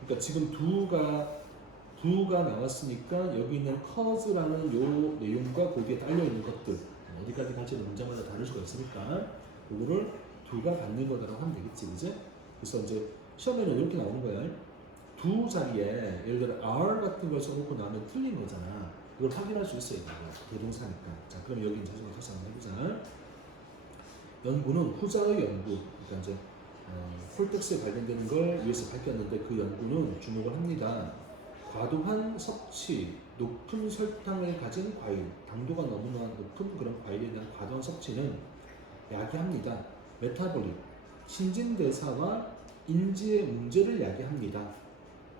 그러니까 지금 do가 나왔으니까 여기 있는 cause라는 요 내용과 거기에 딸려 있는 것들 어디까지 갈지는 문장마다 다를 수가 있으니까 그거를 do가 받는 거다라고 하면 되겠지, 그지? 그래서 이제 시험에는 이렇게 나오는 거야. do 자리에 예를 들어 are 같은 걸 써놓고 나면 틀린 거잖아. 이걸 확인할 수 있어야 돼. 대동사니까. 자, 그럼 여기 이제 다시 한번 해보자. 연구는 후자의 연구. 그러니까 이제 콜텍스에 관련되는 걸 위해서 밝혔는데 그 연구는 주목을 합니다. 과도한 섭취, 높은 설탕을 가진 과일, 당도가 너무나 높은 그런 과일에 대한 과도한 섭취는 야기합니다. 메타볼릭, 신진대사와 인지의 문제를 야기합니다.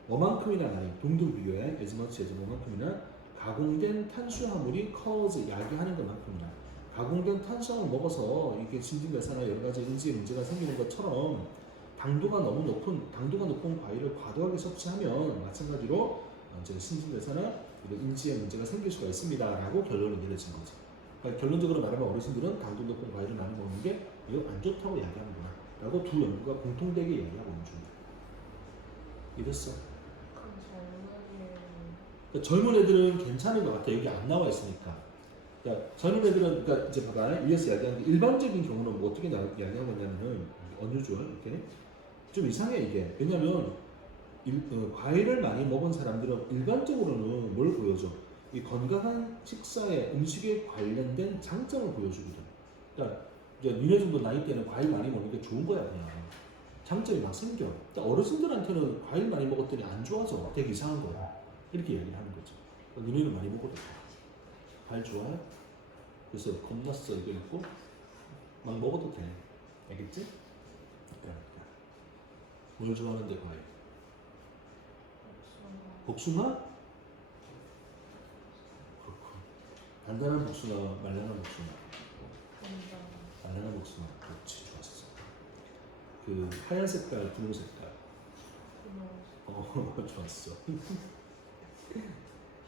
뭐만큼이나 많이 동등 비교해 as much as 뭐만큼이나 가공된 탄수화물이 cause 야기하는 것만큼이나 가공된 탄수화물 먹어서 이게 신진대사나 여러 가지 인지에 문제가 생기는 것처럼 당도가 높은 과일을 과도하게 섭취하면 마찬가지로 이제 신진대사나 이런 인지에 문제가 생길 수가 있습니다라고 결론이 내려진 거죠. 그러니까 결론적으로 말하면 어르신들은 당도 높은 과일을 많이 먹는 게 이거 안 좋다고 이야기하는구나라고 두 연구가 공통되게 이야기하고 있는 중이다. 이랬어. 그러니까 젊은 애들은 괜찮은 것 같아. 여기 안 나와 있으니까. 그러니까 젊은 애들은 그러니까 이제 봐봐 위에서 이야기하는 게 일반적인 경우는 뭐 어떻게 이야기하고 있냐면은 어뉴주얼 이렇게 좀 이상해 이게. 왜냐면 과일을 많이 먹은 사람들은 일반적으로는 뭘 보여줘? 이 건강한 식사에 음식에 관련된 장점을 보여주거든. 그러니까 이제 니네 정도 나이 때는 과일 많이 먹는 게 좋은 거야 그냥. 장점이 막 생겨. 그러니까 어르신들한테는 과일 많이 먹었더니 안 좋아져. 되게 이상한 거야. 이렇게 얘기를 하는 거죠. 니네는 많이 먹어도 과일 좋아해? 그래서 겁났어 이거 있고 막 먹어도 돼. 알겠지? 그러니까 뭘 좋아하는데 과일? 복숭아? 그렇고 단단한 복숭아, 말랑한 복숭아. 말랑한 복숭아. 그렇지 좋았어. 그 하얀 색깔, 분홍 색깔. 좋았어.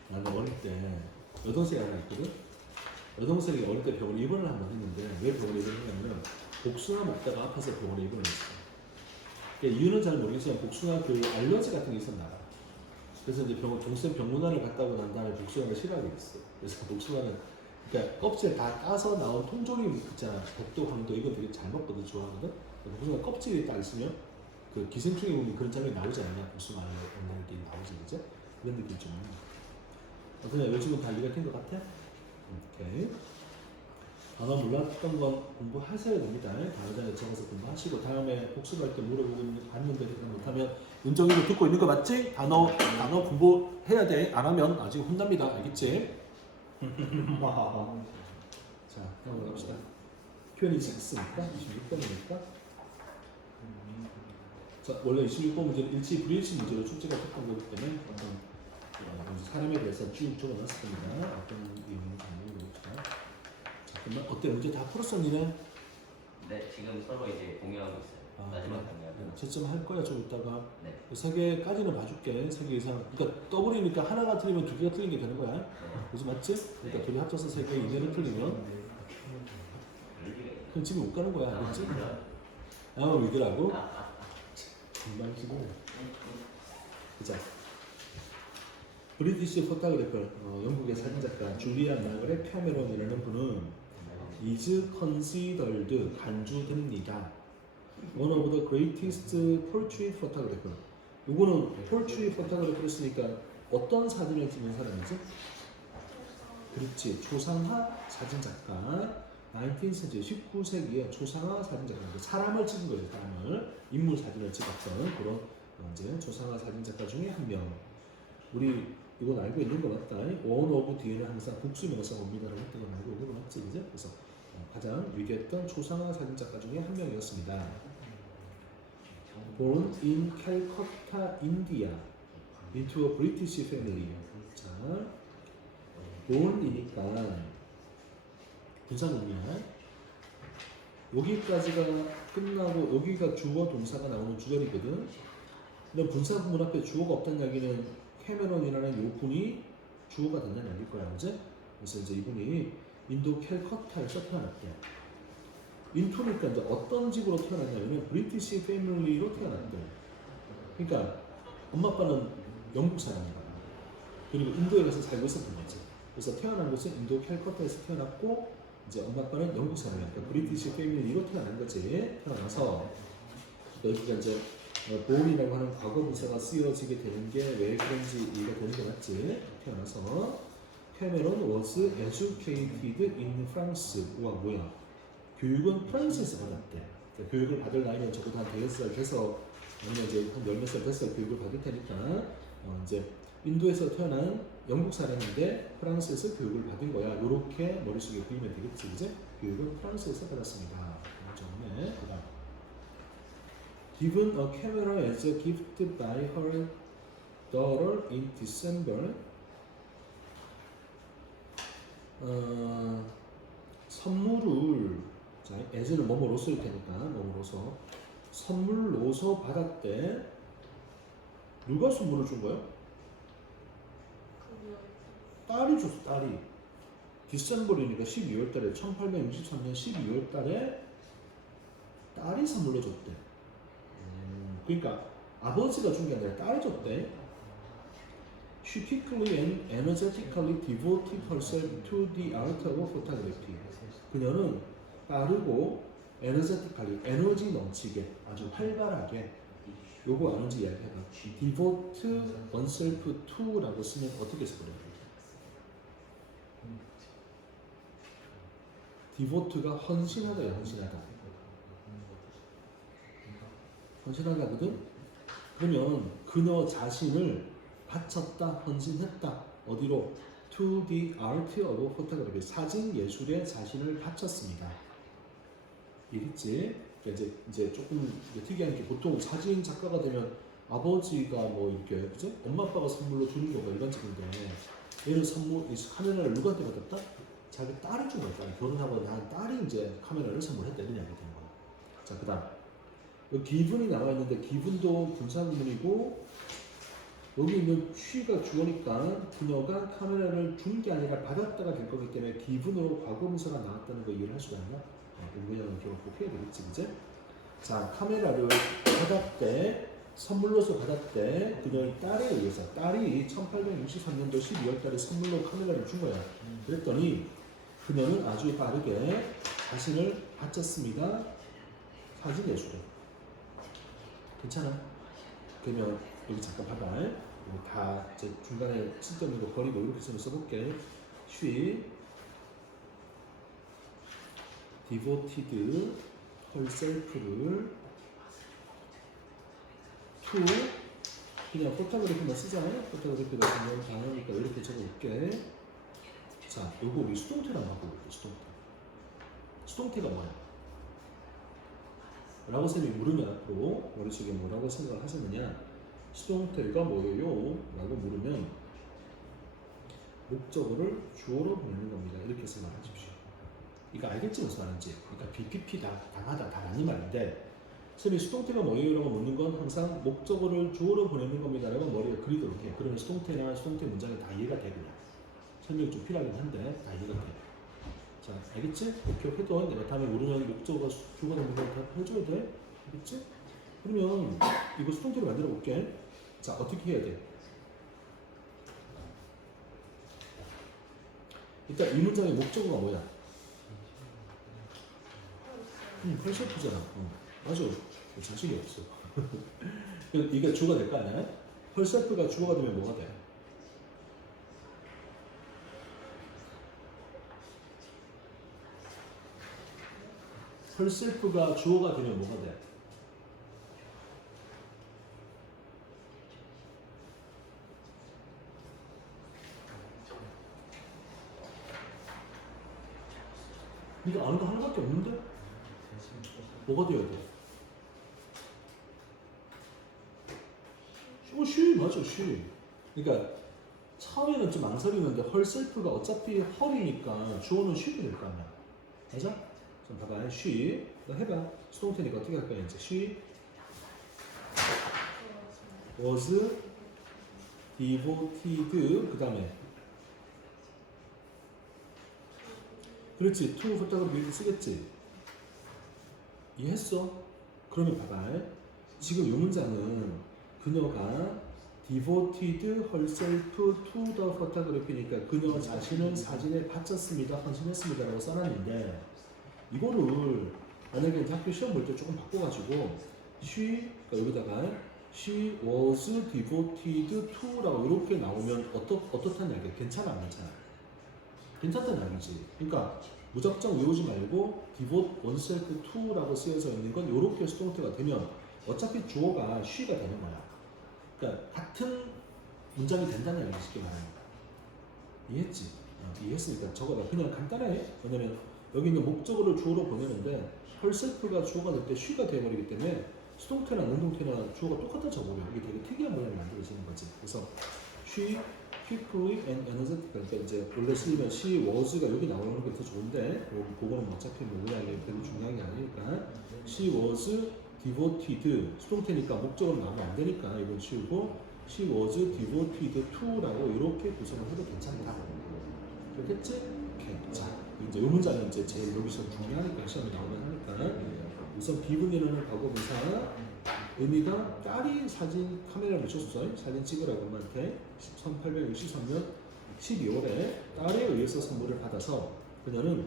나는 어릴 때 여동생이 하나 있거든. 여동생이 어릴 때 병원에 입원을 한 번 했는데 왜 병원에 입원을 했냐면 복숭아 먹다가 아파서 병원에 입원을 했어. 그러니까 이유는 잘 모르겠지만 복숭아 그 알러지 같은 게 있었나 봐. 그래서 이제 동생 병문안을 갔다 오고 난 다음에 복숭아를 싫어하게 됐어. 그래서 복숭아는 그러니까 껍질 다 까서 나온 통조림 있잖아. 백도, 황도 이건 되게 잘 먹거든, 좋아하거든. 복숭아 껍질이 딱 있으면 그 기생충에 보면 그런 장면이 나오지 않냐? 복숭아 먹는 게 나오지, 그죠? 그런 느낌 좀. 어떠냐? 요즘은 다 이해가 된 것 같아? 오케이. 단어 몰랐던 건 공부하셔야 됩니다. 단어장에 적어서 공부하시고 다음에 복습할 때 물어보고 봤는데 못하면 은정이도 듣고 있는 거 맞지? 단어 공부해야 돼. 안 하면 아직 혼납니다. 알겠지? 자, 다음으로 갑시다. 표현이 있으니까 26번이니까. 자, 원래 26번 문제는 일치 불일치 문제로 출제가 됐던 거기 때문에 어떤 사람에 대해서 쭉 적어놨을 겁니다. 어떤 내용인지 모르겠지만. 잠깐만, 어때? 문제 다 풀었어, 니네? 네, 지금 서로 이제 공유하고 있어요. 마지막 공유하고. 채점 할 거야, 좀 이따가. 네. 세 개까지는 봐줄게. 3개 이상. 그러니까 더블이니까 하나가 틀리면 2개가 틀린 게 되는 거야. 네. 그지 맞지? 그러니까 둘이 합쳐서 3개 이내를 틀리면 그럼 집에 못 가는 거야. 알겠지? 아마 믿으라고? 정말 지금. 자, 브리티시 포토그래퍼, 영국의 사진작가 줄리안 마거렛 캐메론이라는 분은 is considered 간주됩니다. One of the greatest portrait photographer. 이거는 portrait photographer 했으니까 어떤 사진을 찍는 사람이지? 그렇지, 초상화 사진작가. 19세기, 19세기에 초상화 사진작가, 사람을 찍은 거예요. 사람을, 인물 사진을 찍었던 그런 이제 초상화 사진작가 중에 한 명. 우리 이건 알고 있는 거 맞다. 원 오브 뒤에는 항상 복수명사 옵니다라고 했던 건 알고 있는 거 맞지, 그죠? 그래서 가장 위대했던 초상화 사진작가 중에 한 명이었습니다. Born in Calcutta, India, into a British family. 자, born이니까 분사문이야. 여기까지가 끝나고 여기가 주어 동사가 나오는 주절이거든. 근데 분사문 앞에 주어가 없다는 이야기는 캐메론이라는 요 분이 주어가 된다는 얘기일 거야, 그지? 그래서 이제 이분이 인도 캘커타에서 태어났대. 인토니까 이제 어떤 집으로 태어났냐면 브리티시 패밀리로 태어났대. 그러니까 엄마 아빠는 영국 사람이야. 그리고 인도에 가서 살고 있었던 거지. 그래서 태어난 곳은 인도 캘커타에서 태어났고 이제 엄마 아빠는 영국 사람이야. 그러니까 브리티시 패밀리로 태어난 거지. 태어나서 여기가 이제 born이라고 하는 과거 분사가 쓰여지게 되는 게 왜 그런지 이해가 되는 게 맞지. 태어나서 캐메론 was educated in France. 우와 뭐야? 교육은 프랑스에서 받았대. 그러니까 교육을 받을 나이는 적어도 한 5살 돼서 아니면 이제 한 10몇 살 돼서 교육을 받을 테니까 이제 인도에서 태어난 영국 사람인데 프랑스에서 교육을 받은 거야. 이렇게 머릿속에 그리면 되겠지, 이제? 교육은 프랑스에서 받았습니다. 그다음에 given a camera as a gift by her daughter in December 선물을 자, as는 뭐뭐로서일 테니까 뭐뭐로서 선물로서 받았대. 누가 선물을 준 거야? 딸이 줬어. 딸이. 디셈버리니까 12월 달에 1863년 12월 달에 딸이 선물로 줬대. 그러니까 아버지가 준 게 아니라 딸이 줬대. She quickly and energetically devoted herself to the art of photography. 그녀는 빠르고 energetically, 에너지 넘치게 아주 활발하게 요거 아는지 이야기해봐. devote oneself to라고 쓰면 어떻게 써버려요? devote가 헌신하다야, 헌신하다. 헌신하다거든? 그러면 그녀 자신을 바쳤다, 헌신했다. 어디로? To the art of photography. 사진 예술에 자신을 바쳤습니다. 이랬지? 그러니까 이제 조금 특이한 게 보통 사진 작가가 되면 아버지가 뭐 이렇게 그죠? 엄마 아빠가 선물로 주는 경우가 일반적인데 얘는 선물 이 카메라를 누구한테 받았다? 자기 딸이 준 거야. 결혼하고 난 딸이 이제 카메라를 선물했다 이런 이야기가 되는 거야. 자, 그다음 여기 기분이 나와 있는데 기분도 분사구문이고 여기 있는 she가 주어니까 그녀가 카메라를 준 게 아니라 받았다가 될 거기 때문에 기분으로 과거분사가 나왔다는 거 이해를 할 수가 있나? 문장을 기억 꼭 해야 되겠지, 그제? 자, 카메라를 받았대, 선물로서 받았대. 그녀의 딸에 의해서 딸이 1863년도 12월 달에 선물로 카메라를 준 거야. 그랬더니 그녀는 아주 빠르게 자신을 바쳤습니다. 사진 예술에. 괜찮아? 그러면 여기 잠깐 봐봐. 여기 다 중간에 쓸데없는 거 버리고 이렇게 좀 써볼게. She devoted herself를 to 그냥 포토그래피만 쓰자. 포토그래피가 그냥 단어니까 이렇게 적어볼게. 자, 요거 우리 수동태랑 바꿔볼게. 수동태. 수동태가 뭐야? 라고 쌤이 물으냐고 머릿속에 뭐라고 생각을 하셨느냐? 수동태가 뭐예요? 라고 물으면 목적어를 주어로 보내는 겁니다. 이렇게 생각하십시오. 이거 알겠지 무슨 말인지? 그러니까 BPP 당하다 당하니 말인데 쌤이 수동태가 뭐예요? 라고 묻는 건 항상 목적어를 주어로 보내는 겁니다. 라고 머리에 그리도록 해. 그러면 수동태나 수동태 문장이 다 이해가 되고요. 설명이 좀 필요하긴 한데 다 이해가 돼. 자, 알겠지? 기억해둬. 내가 다음에 모르면 목적어가 주어가 되는 걸 다 해줘야 돼. 알겠지? 그러면 이거 수동태로 만들어 볼게. 자, 어떻게 해야 돼? 일단 이 문장의 목적어가 뭐야? 펄셰프잖아. 맞아. 자신이 없어. 이게 주어가 될 거 아니야? 펄셰프가 주어가 되면 뭐가 돼? 펄셰프가 주어가 되면 뭐가 돼? 네가 아는 거 하나밖에 없는데? 뭐가 돼야 돼? 쉬 맞아 쉬. 그러니까 처음에는 좀 망설이는데 herself가 어차피 her이니까 주어는 she가 될 거 아니야. 맞아? 좀 봐봐. she 너 해봐. 수동태니까 어떻게 할 거야 이제. she was devoted 그 다음에 그렇지. to photography 이렇게 쓰겠지. 이해했어? 그러면 봐봐. 지금 이 문장은 그녀가 devoted herself to the photography니까 그녀 자신은 사진에 바쳤습니다, 헌신했습니다 라고 써놨는데 이거를 만약에 학교 시험 볼 때 조금 바꿔가지고 she, 그러니까 여기다가 she was devoted to 라고 이렇게 나오면 어떻다는 이야기야? 괜찮아 안 괜찮아? 괜찮다는 이야기지. 그러니까 무작정 외우지 말고 devote oneself to 라고 쓰여져 있는 건 이렇게 수동태가 되면 어차피 주어가 she가 되는 거야. 그러니까 같은 문장이 된다는 얘기 쉽게 말하는 거야. 이해했지? 이해했으니까 저거가 그냥 간단해. 왜냐면 여기 있는 목적어를 주어로 보내는데 herself가 주어가 될 때 she가 되어버리기 때문에 수동태나 능동태나 주어가 똑같아져 버려. 이게 되게 특이한 모양을 만들어지는 거지. 그래서 she quickly and energetic. 그러니까 이제 원래 쓰면 she was가 여기 나오는 게 더 좋은데 그거는 어차피 뭐 모양이 별로 중요한 게 아니니까 she was devoted 수동태니까 목적으로 나오면 안 되니까 이건 치우고 she was devoted to라고 이렇게 구성을 해도 괜찮다. 그렇겠지? 오케이. 자, 이제 이 문장은 이제 제일 여기서 중요하니까 시험에 나오면 하니까 우선 기분이라는 과거분사 의미가 딸이 사진 카메라를 붙여서 사진 찍으라고 엄마한테 1863년 12월에 딸에 의해서 선물을 받아서 그녀는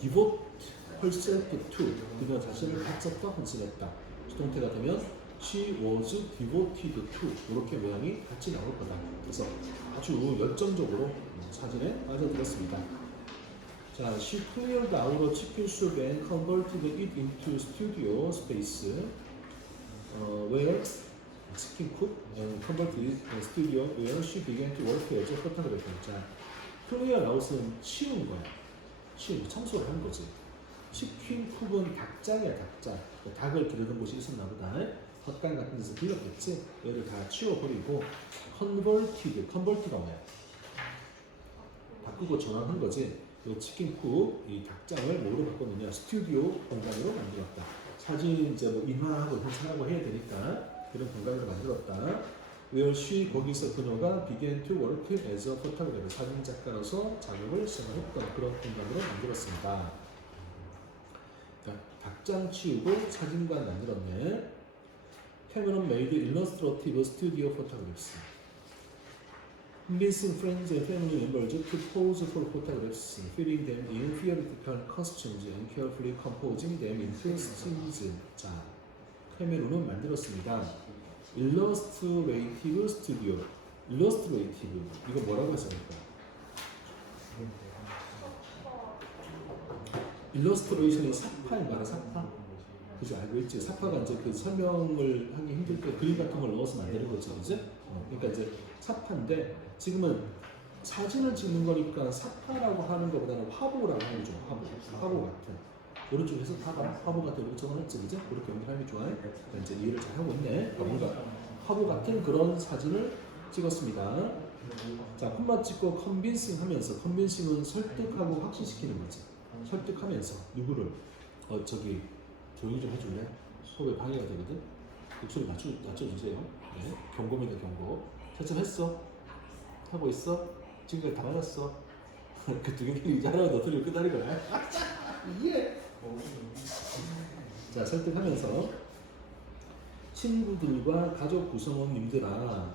devote herself to 그녀 자신을 바쳤다 헌신했다. 수동태가 되면 she was devoted to 이렇게 모양이 같이 나올 거다. 그래서 아주 열정적으로 사진에 빠져들었습니다. 자, she cleared out a chicken soup and converted it into studio space where chicken cook and converted it in studio where she began to work as a photographer. 자, clear out은 치운 거야. 치운 청소를 한 거지. 치킨 쿡은 닭장이야, 닭장. 닭을 기르는 곳이 있었나 보다. 헛간 같은 데서 빌렸겠지. 얘를 다 치워버리고 converted가 뭐야? 바꾸고 전환한 거지. 이 치킨쿡, 이 닭장을 뭐로 바꿨느냐? 스튜디오 공간으로 만들었다. 사진 이제 뭐 인화하고 현상하고 해야 되니까 그런 공간으로 만들었다. Where she 거기서 그녀가 began to work as a photographer 사진 작가로서 작업을 시작했던 그런 공간으로 만들었습니다. 자, 닭장 치우고 사진관 만들었네. Cameron made illustrative studio photographs. Convincing friends and family members to pose for photographs, fitting them in theatrical costumes and carefully composing them into scenes. 자, 캐메론은 만들었습니다. Illustrative Studio. Illustrative. 이거 뭐라고 했습니까? Illustration이 사파인 말이야, 사파. 그죠? 알고 있지? 사파가 이제 그 설명을 하기 힘들 때 그림 같은 걸 넣어서 만드는 거지, 그지? 그러니까 이제 사파인데 지금은 사진을 찍는 거니까 사파라고 하는 것보다는 화보라고 하는 게 좋아. 화보 같은. 오른쪽에서 봐봐. 화보 같은 이렇게 적어놨지, 그지? 그렇게 연결하는 게 좋아요. 그러니까 이제 이해를 잘 하고 있네. 뭔가 화보 같은 그런 사진을 찍었습니다. 자, 콤마 찍고 컨빈싱 하면서 컨빈싱은 설득하고 확신시키는 거지. 설득하면서 누구를 저기 조용히 좀 해줄래? 소리 방해가 되거든. 목소리 낮춰주세요. 네. 경고입니다, 경고. 설정했어? 하고 있어? 지금까지 다 맞았어? 그 두 개를 이제 하나만 더 들리고 끝나는 거야. 예. 자, 설득하면서 친구들과 가족 구성원님들아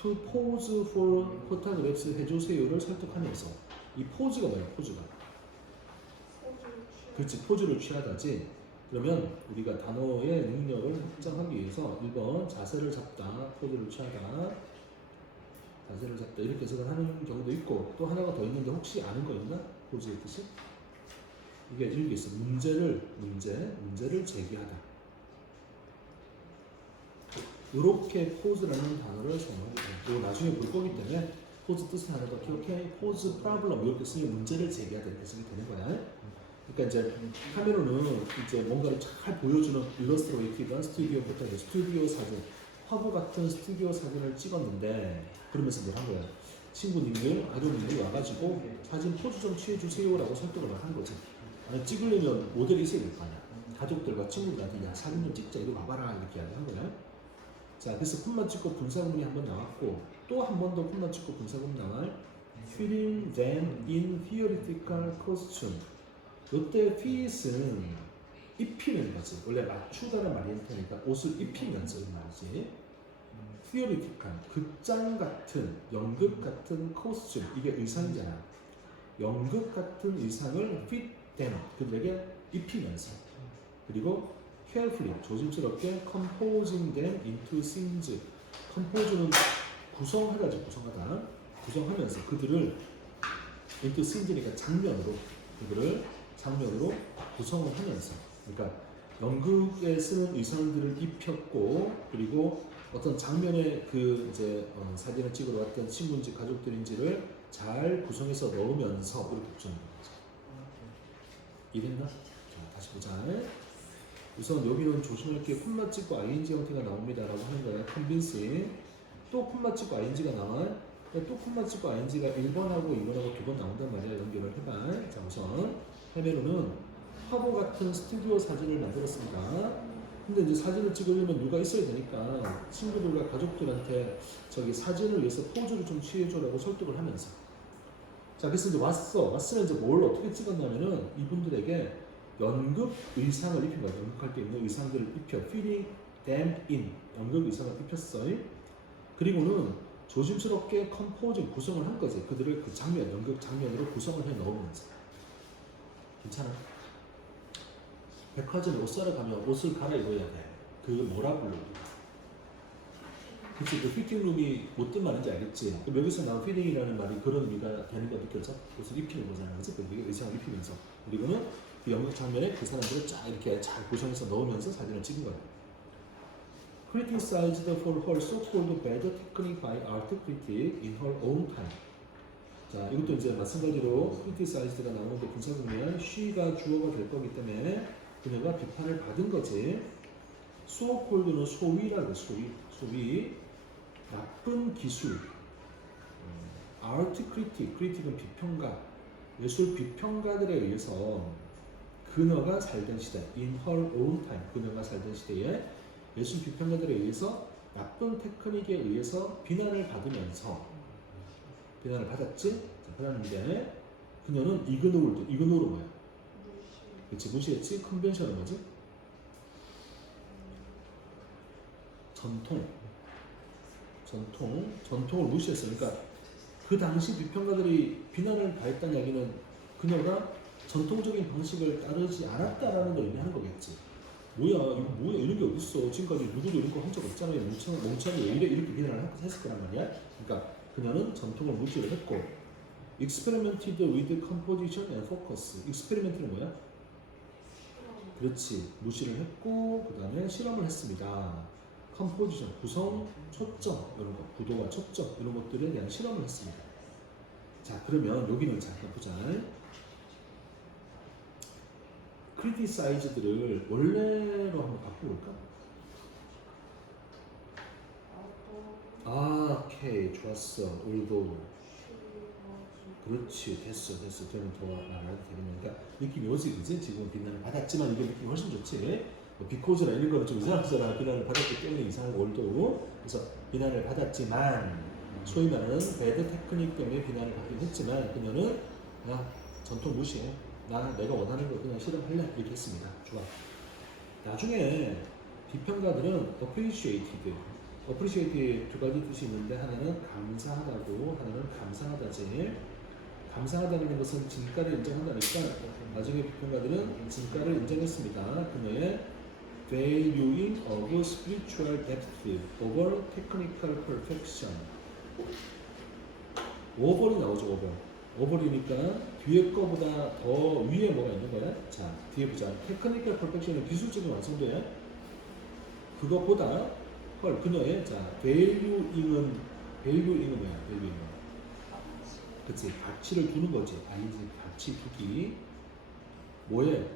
to pose for photographs 해주세요를 설득하면서 이 포즈가 뭐야? 포즈가 그렇지, 포즈를 취하다지. 그러면 우리가 단어의 능력을 확장하기 위해서 1번 자세를 잡다, 포즈를 취하다, 자세를 잡다 이렇게 해석을 하는 경우도 있고 또 하나가 더 있는데 혹시 아는 거 있나? 포즈의 뜻이? 이게 이런 게 있어. 문제를 제기하다. 이렇게 포즈라는 단어를 사용하게 돼요. 이거 나중에 볼 거기 때문에 포즈 뜻을 하나 더 기억해. 포즈 프로블럼 이렇게 쓰면 문제를 제기하다 이렇게 쓰게 되는 거야. 그러니까 이제 카메론은 이제 뭔가를 잘 보여주는 일러스트레이티브한 스튜디오 포토, 스튜디오 사진, 화보 같은 스튜디오 사진을 찍었는데 그러면서 뭘 한 거야? 친구님들, 가족님들이 와가지고 사진 포즈 좀 취해주세요라고 설득을 한 거지. 아니, 찍으려면 모델이 있어야 될 거 아니야. 가족들과 친구들한테 야 사진 좀 찍자 이거 와봐라 이렇게 한 거야. 자, 그래서 콤마 찍고 분사구문이 한 번 나왔고 또 한 번 더 콤마 찍고 분사구문 나와. Fitting them in theatrical costume. 이때 fit은 입히는 거지. 원래 맞추다는 말이 있으니까 옷을 입히면서 이 말이지. theatrical, 극장 같은, 연극 같은 costume. 이게 의상이잖아. 연극 같은 의상을 fit them, 그들에게 입히면서. 그리고 carefully, 조심스럽게 composing them into scenes. compose는 구성해가지고 구성하다. 구성하면서 그들을 into scenes니까 장면으로 구성을 하면서, 그러니까 연극에 쓰는 의상들을 입혔고 그리고 어떤 장면에 그 이제 사진을 찍으러 왔던 친구인지 가족들인지를 잘 구성해서 넣으면서 이렇게 구성하는 거죠. 이해됐나? 자, 다시 보자. 우선 여기는 조심할 게 콤마 찍고 ing 형태가 나옵니다라고 하는 거야. 컨빈싱. 또 콤마 찍고 ing가 나와. 또 콤마 찍고 ing가 1번하고 2번하고 2번 나온단 말이야. 연결을 해봐. 자, 우선 헤메로는 화보 같은 스튜디오 사진을 만들었습니다. 근데 이제 사진을 찍으려면 누가 있어야 되니까 친구들과 가족들한테 저기 사진을 위해서 포즈를 좀 취해줘라고 설득을 하면서, 자, 그래서 이제 왔으면 이제 뭘 어떻게 찍었냐면은 이분들에게 연극 의상을 입힌 거야. 연극할 때 입는 의상들을 입혀, fitting them in, 연극 의상을 입혔어요. 그리고는 조심스럽게 컴포징, 구성을 한 거지. 그들을 그 장면, 연극 장면으로 구성을 해 넣으면서. 괜찮아? 백화점에 옷 사러 가면 옷을 갈아입어야 돼. 그 뭐라 불러? 그치, 그 피팅룸이 못된 말인지 알겠지? 그럼 여기서 나온 피팅이라는 말이 그런 의미가 되는 거 느껴져? 옷을 입히는 거잖아. 그치? 그 의상을 입히면서. 그리고는 그 연극 장면에 그 사람들을 쫙 이렇게 잘 구성해서 넣으면서 사진을 찍은 거야. Criticized for her so-called bad technique by art critic in her own time. 자, 이것도 이제 마찬가지로 criticized가 나오는데 분사구면 she가 주어가 될 거기 때문에 그녀가 비판을 받은 거지. so-called는 소위라고, 소위. 나쁜 기술. art critic, critic은 비평가. 예술 비평가들에 의해서 그녀가 살던 시대, in her own time, 그녀가 살던 시대에 예술 비평가들에 의해서 나쁜 테크닉에 의해서 비난을 받으면서 비난을 받았지? 자, 그랬는데 그녀는 이그노르 뭐야? 그치, 무시했지? 컨벤션은 뭐지? 전통을 무시했어. 그러니까 그 당시 비평가들이 비난을 가했다는 얘기는 그녀가 전통적인 방식을 따르지 않았다라는 걸 의미하는 거겠지. 뭐야 이런 게 어딨어. 지금까지 누구도 이런 거 한 적 없잖아요. 멍청이 왜 이렇게 비난을 했을 거란 말이야. 그러니까 그녀는 전통을 무시를 했고, experimented with composition and focus. experiment는 뭐야? 그렇지, 무시를 했고 그 다음에 실험을 했습니다. 컴포지션, 구성, 초점 이런 거, 구도와 초점 이런 것들에 대한 실험을 했습니다. 자, 그러면 여기는 잘 보자. criticized를 원래로 한번 바꿔볼까? 아, 오케이, 좋았어. although. 그렇지, 됐어. 그러면 더 말해도 되겠네. 그러니까 느낌이 오지, 그지? 지금 비난을 받았지만 이게 느낌이 훨씬 좋지. 뭐 비코즈나 이런 거는 좀 이상하잖아. 비난을 받았기 때문에 이상하고 올도. 그래서 비난을 받았지만, 소위 말하는 배드 테크닉 때문에 비난을 받긴 했지만 그녀는 야, 전통 무시해. 내가 원하는 거 그냥 실험할래. 이렇게 했습니다. 좋아. 나중에 비평가들은 appreciated 두 가지 뜻이 있는데, 하나는 감사하다고, 하나는 감사하다지. 감사하다는 것은 진가를 인정한다니까 나중에 비평가들은 진가를 인정했습니다. 그녀의 valuing of spiritual depth over technical perfection. over이 나오죠. over이니까 뒤에 거보다 더 위에 뭐가 있는 거야? 자, 뒤에 보자. technical perfection은 기술적인 완성도야. 그것보다 그녀의 자 valuing은 뭐야? valuing은 그치, 가치를 두는 거지. 아니지, 가치 두기. 뭐에?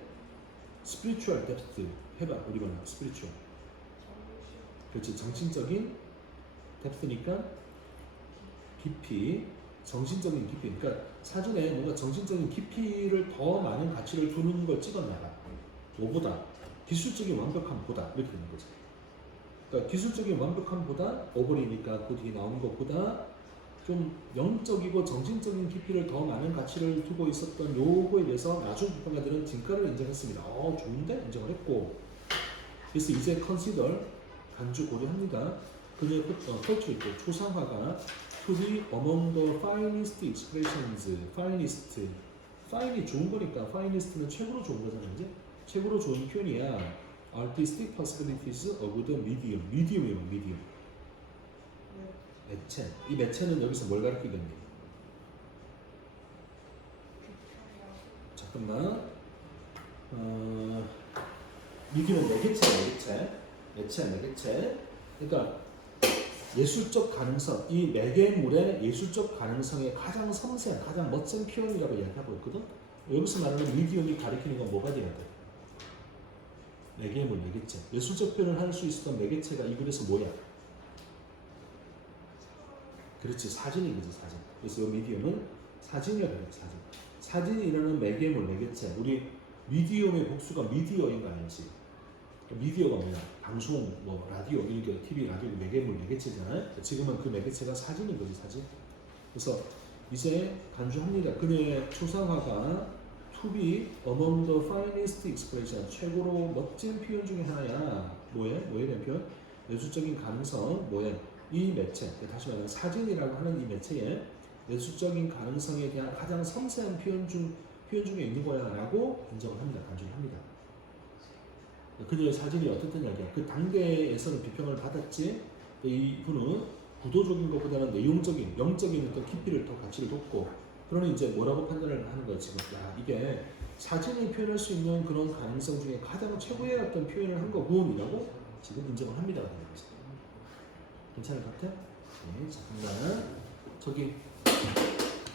spiritual depth 해봐. 우리 말로 spiritual. 그렇지, 정신적인 depth니까 깊이, 정신적인 깊이. 그러니까 사전에 뭔가 정신적인 깊이를 더 많은 가치를 두는 걸 찍어내라. 뭐보다? 기술적인 완벽함보다 이렇게 되는 거지. 그러니까 기술적인 완벽함보다 오버리니까 그 뒤에 나오는 것보다 좀 영적이고 정신적인 깊이를 더 많은 가치를 두고 있었던 요거에 대해서 나중 비평가들은 진가를 인정했습니다. 좋은데? 인정을 했고, 그래서 이제 consider 간주 고려합니다. 그녀의 컬처 있고 초상화가 to be among the finest expressions. fine이 좋은 거니까 finest는 최고로 좋은 거잖아요. 이제 최고로 좋은 표현이야. artistic possibilities of the medium이에요. medium. 매체. 이 매체는 여기서 뭘 가리키겠니? 잠깐만. 미디어는 매개체. 그러니까 예술적 가능성, 이 매개물의 예술적 가능성의 가장 섬세한, 가장 멋진 표현이라고 이야기하고 있거든. 여기서 말하는 미디엄이 가리키는 건 뭐가 돼야 돼? 매개체. 예술적 표현을 할 수 있었던 매개체가 이 글에서 뭐야? 그렇지, 사진인 거지, 사진. 그래서 이 미디어는 사진이라고 해요, 사진. 사진이라는 매개물, 매개체. 우리 미디어의 복수가 미디어인가 아닌지. 미디어가 뭐냐? 방송, 뭐 라디오, 이렇게 TV, 라디오 매개물, 매개체잖아요. 지금은 그 매개체가 사진인 거지, 사진. 그래서 이제 간주합니다. 그녀의 초상화가 to be among the finest expression, 최고로 멋진 표현 중에 하나야. 뭐에 대한 표현? 예술적인 가능성, 이 매체, 다시 말하면 사진이라고 하는 이 매체에 예술적인 가능성에 대한 가장 섬세한 표현 중에 있는 거야라고 인정을 합니다. 간주를 합니다. 그녀의 사진이 어떻든 이야기야. 그 단계에서는 비평을 받았지. 이분은 구도적인 것보다는 내용적인, 영적인 어떤 깊이를 더 가치를 뒀고, 그러니 이제 뭐라고 판단을 하는 거야 지금. 야, 이게 사진이 표현할 수 있는 그런 가능성 중에 가장 최고의 어떤 표현을 한 거군이라고 지금 인정을 합니다. 괜찮을 것 같아? 네, 잠깐만. 저기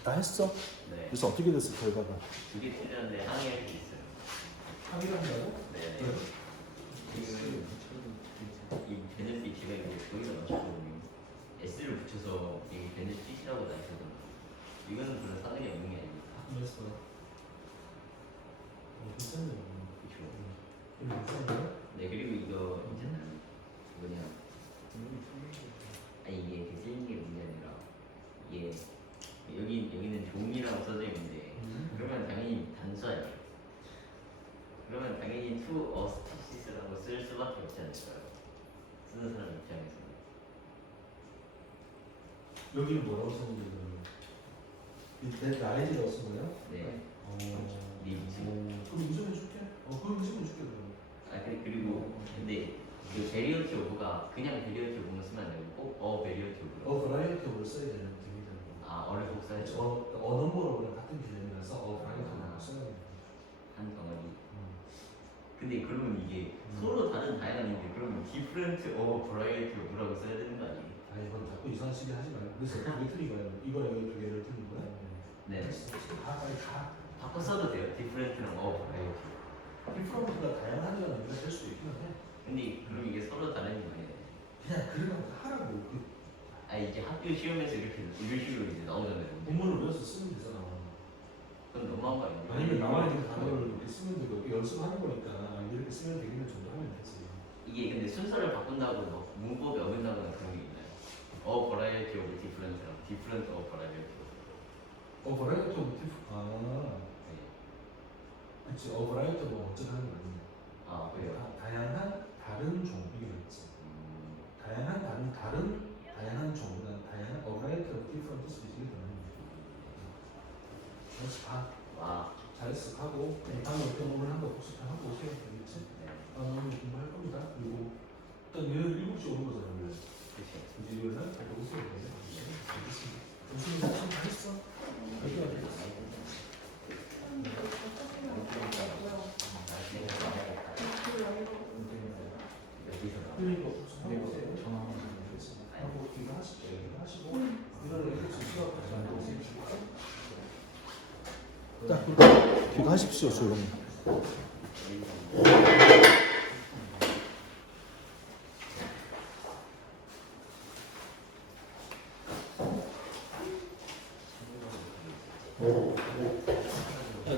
다 했어? 네. 그래서 어떻게 됐어 결과가? 2개 틀렸는데 항의할 게 있어요. 항의를 한다고? 네. 네. 지금 이 베네핏이가 이거 거기다 맞추고 S를 붙여서 이 베네핏이라고 다 있거든요. 이거는 별로 상관이 없는 게 아닙니까? 그래서 괜찮네요. 그렇죠. 괜찮네요. 네, 그리고 이거 있잖아요. 뭐냐? 아니 이게 그 틀린 게 문제 아니라 이게 여기는 종이라고 써져 있는데 그러면 당연히 단수예요. 그러면 당연히 to a species라고 쓸 수밖에 없지 않을까요? 쓰는 사람 입장에서. 여기는 뭐라고 썼는지 그러면 밑에 라인이라고 쓴 거예요? 네. 네 그럼 인정해줄게. 그럼 인정해줄게 그럼. 그리고 근데 그 베리어티 오브가 그냥 베리어티 오브만 쓰면 안 되고 꼭 베리어티 오브로. 버라이어티 오브를 써야 되는 됩니다. 어를 꼭 써야죠. 넘버로 그냥 같은 개념이라서 버라이어티 오브를 써야 됩니다. 한 덩어리. 근데 그러면 이게 서로 다른 다양한인데 그러면 different of variety of라고 써야 되는 거 아니에요? 아니 이건 자꾸 이상한 식이 하지 말고. 그래서 그게 틀린 거야. 이거랑 여기 두 개를 틀린 거야. 네. 가 빨리 가. 바꿔 써도 돼요. different랑 of variety. 디프런트가 다양한 거는 우리가 될 수 있기는 해. 근데 그럼 이게 서로 다른 게 아니에요? 그냥 그런 거 하라고. 이제 학교 시험에서 이런 식으로 이제 나오잖아요. 본문을 외워서 쓰면 되잖아. 그건 너무한 거 아니에요? 아니면 나와 있는 단어를 이렇게 쓰면 되고 이렇게 연습하는 거니까 이렇게 쓰면 되기는 정도 하면 되지. 이게 근데 순서를 바꾼다고 막 문법이 어긋나거나 그런 게 있나요? variety of different랑 different of variety of. 버라이어티 오브 디프. 네. 그치. 버라이어티 오브 어쩌고 하는 거 아니야. 그래요? 다양한 다른 종 이게 있지. 다양한 다양한 종, 다양한 버라이어티 오브 디프런트 스피치가 되는 거야. 잘했어. 잘했어. 하고 다음에 어떤 부분을 한번 복습하고 오세요. 알겠지? 오늘 공부할 겁니다. 그리고 일단 얘는 7시 오는 거잖아. 원래. 그렇죠. 이제 일요일 날 잘 오세요. 알겠습니다. 무슨 다 했어? 여기가 됐어. 그리고 복습하고 전화하면 되겠습니다. 하고 이거 하시고 이런 애들 수업하지 말고 딱 그렇게 귀가하십시오 조용.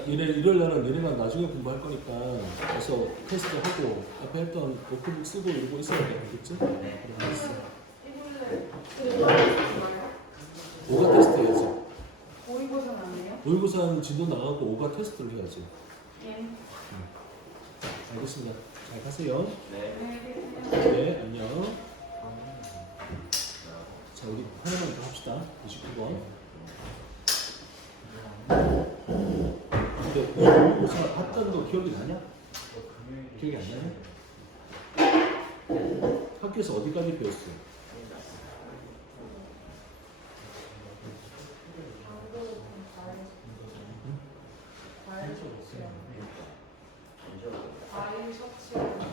일요일 날은 얘네가 나중에 공부할 거니까 그래서 테스트 하고 앞에 했던 워크북 쓰고 이러고 있어야 되겠지? 네. 알겠어. 이번에 오가 테스트 해야지. 모의고사는 안 해요? 모의고사는 진도 나가고 오가 테스트를 해야지. 예. 알겠습니다. 잘 가세요. 네. 네, 안녕. 자, 우리 하나만 더 합시다. 29번. 근데 모의고사 봤던 거 기억이 나냐? 기억이 안 나냐? 학교에서 어디까지 배웠어요?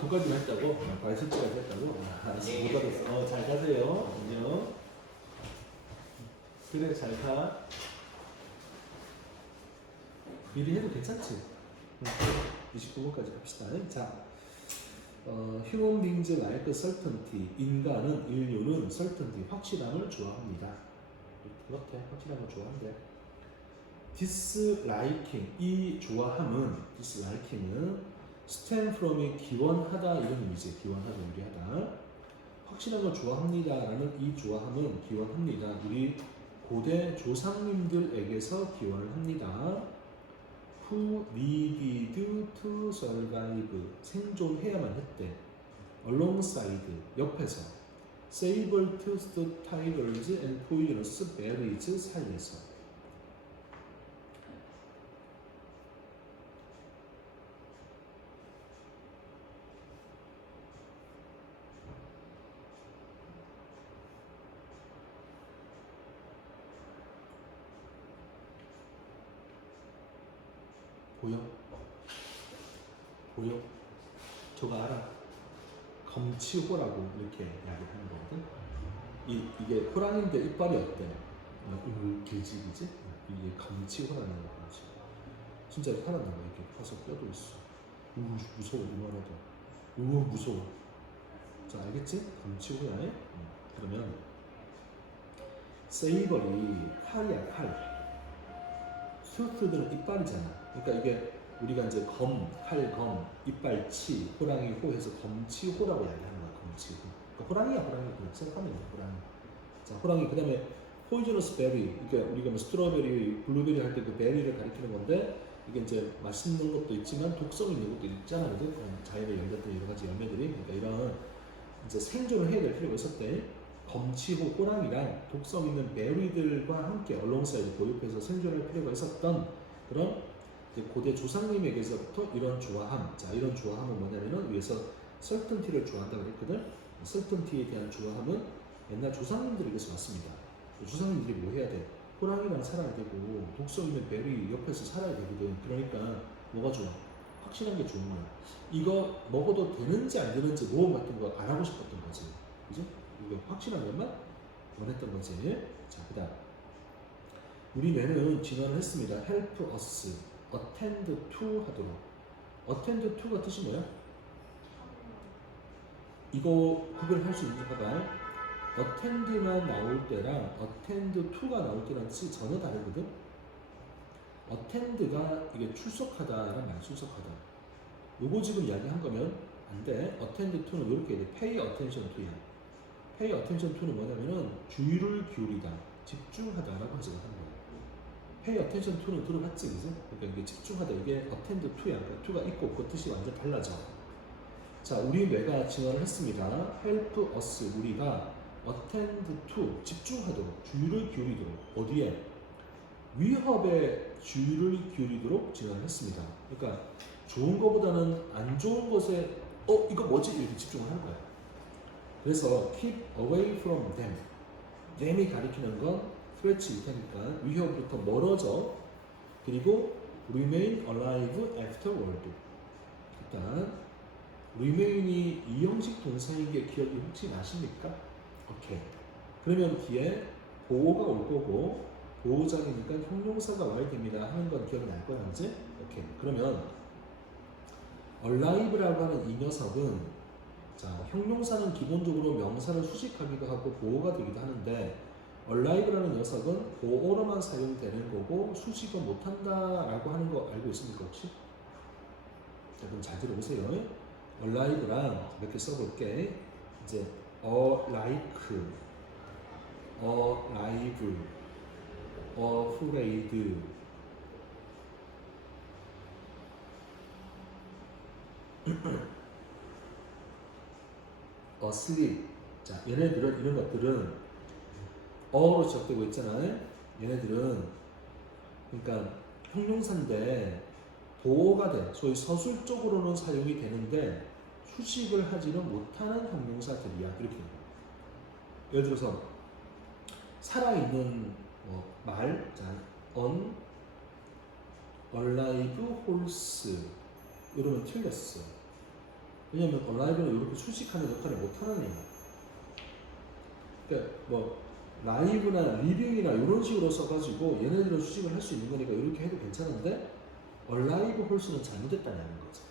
그까지 했다고? 과외 설치까지 했다고? 알았어. 못 받았어. 잘 가세요. 안녕. 그래, 잘 가. 미리 해도 괜찮지? 29번까지 합시다. 자, human beings like certainty. 인간은, 인류는 certainty, 확실함을 좋아합니다. 그렇대. 확실한 건 좋아한대. disliking 이 좋아함은 disliking은 stem from이 기원하다 이런 의미지. 기원하다 유리하다. 확실한 걸 좋아합니다라는 이 좋아함은 기원합니다. 우리 고대 조상님들에게서 기원을 합니다. Who needed to survive 생존해야만 했대. Alongside 옆에서 saber-toothed tigers and poisonous berries 사이에서 보여? 보여? 저거 알아? 검치호라고 이렇게 이야기하는 거거든. 이게 호랑이인데 이빨이 어때? 길지 그지? 이게 검치호라는 거지. 진짜 살았나 봐. 이렇게 커서 뼈도 있어. 무서워 이만하다. 무서워. 자 알겠지? 검치호야. 그러면 세이버리 칼이야 칼. 스투드는 이빨이잖아. 그러니까 이게 우리가 이제 칼, 이빨치, 호랑이, 호 해서 검치호라고 이야기하는 거야. 검치호. 그러니까 호랑이야 그냥 생각하면 돼. 호랑이. 자 호랑이 그다음에 포이저너스 베리. 그러니까 우리가 뭐 스트로베리, 블루베리 할 때 그 베리를 가리키는 건데 이게 이제 맛있는 것도 있지만 독성 있는 것도 있잖아, 그죠? 자연에 열렸던 여러 가지 열매들이. 그러니까 이런 이제 생존을 해야 될 필요가 있었대. 검치호 호랑이랑 독성 있는 베리들과 함께 얼롱사이드 고육해서 생존할 필요가 있었던 그런 고대 조상님에게서부터 이런 좋아함. 자, 이런 좋아함은 뭐냐면은 위에서 설턴티를 좋아한다고 그랬거든. 설턴티에 대한 좋아함은 옛날 조상님들에게서 왔습니다. 조상님들이 뭐 해야 돼? 호랑이랑 살아야 되고 독성 있는 베리 옆에서 살아야 되거든. 그러니까 뭐가 좋아? 확실한 게 좋은 거야. 이거 먹어도 되는지 안 되는지 모험 같은 거 안 하고 싶었던 거지. 그죠? 이거 확실한 것만 원했던 거지. 자, 그 다음 우리 뇌는 진화를 했습니다. help us, attend to 하도록. attend to가 뜻이 뭐야? 이거 구별할 수 있는지 봐봐. attend만 나올 때랑 attend to가 나올 때랑 뜻이 전혀 다르거든. attend가 이게 출석하다랑 말출석하다. 요거 지금 이야기한 거면 안 돼. attend to는 이렇게 돼. pay attention to야. pay attention to는 뭐냐면은 주의를 기울이다, 집중하다라고 해석을 하는 거야. pay attention to는 들어봤지, 그죠? 그러니까 이게 집중하다, 이게 attend to야. 그러니까 to가 있고 그 뜻이 완전 달라져. 자, 우리 뇌가 진화를 했습니다. help us, 우리가 attend to, 집중하도록, 주의를 기울이도록. 어디에? 위협에 주의를 기울이도록 진화를 했습니다. 그러니까 좋은 것보다는 안 좋은 것에 이거 뭐지? 이렇게 집중을 하는 거야. 그래서 keep away from them. them이 가리키는 건 threat이 되니까 위협으로부터 멀어져. 그리고 remain alive afterward. 일단 remain이 이형식 동사인 게 기억이 혹시 나십니까? 오케이. 그러면 뒤에 보호가 올 거고 보호장이니까 형용사가 와야 됩니다 하는 건 기억이 날 거야, 이제? 오케이. 그러면 alive라고 하는 이 녀석은 자, 형용사는 기본적으로 명사를 수식하기도 하고 보호가 되기도 하는데 alive라는 녀석은 보호로만 사용되는 거고 수식을 못한다라고 하는 거 알고 있습니까 혹시? 자, 그럼 잘 들어보세요. alive랑 이렇게 써볼게. 이제 like, alive, afraid, asleep. 자, 얘네들은 이런 것들은 어로 시작되고 있잖아요. 얘네들은 그러니까 형용사인데 보호가 돼. 소위 서술적으로는 사용이 되는데 수식을 하지는 못하는 형용사들이야. 이렇게. 예를 들어서 살아있는 말, 자, on, alive horse 이러면 틀렸어. 왜냐면 alive는 이렇게 수식하는 역할을 못하는 애야. 그러니까 뭐 live나 living이나 이런 식으로 써가지고 얘네들은 수식을 할 수 있는 거니까 이렇게 해도 괜찮은데 alive horse는 잘못됐다는 거지.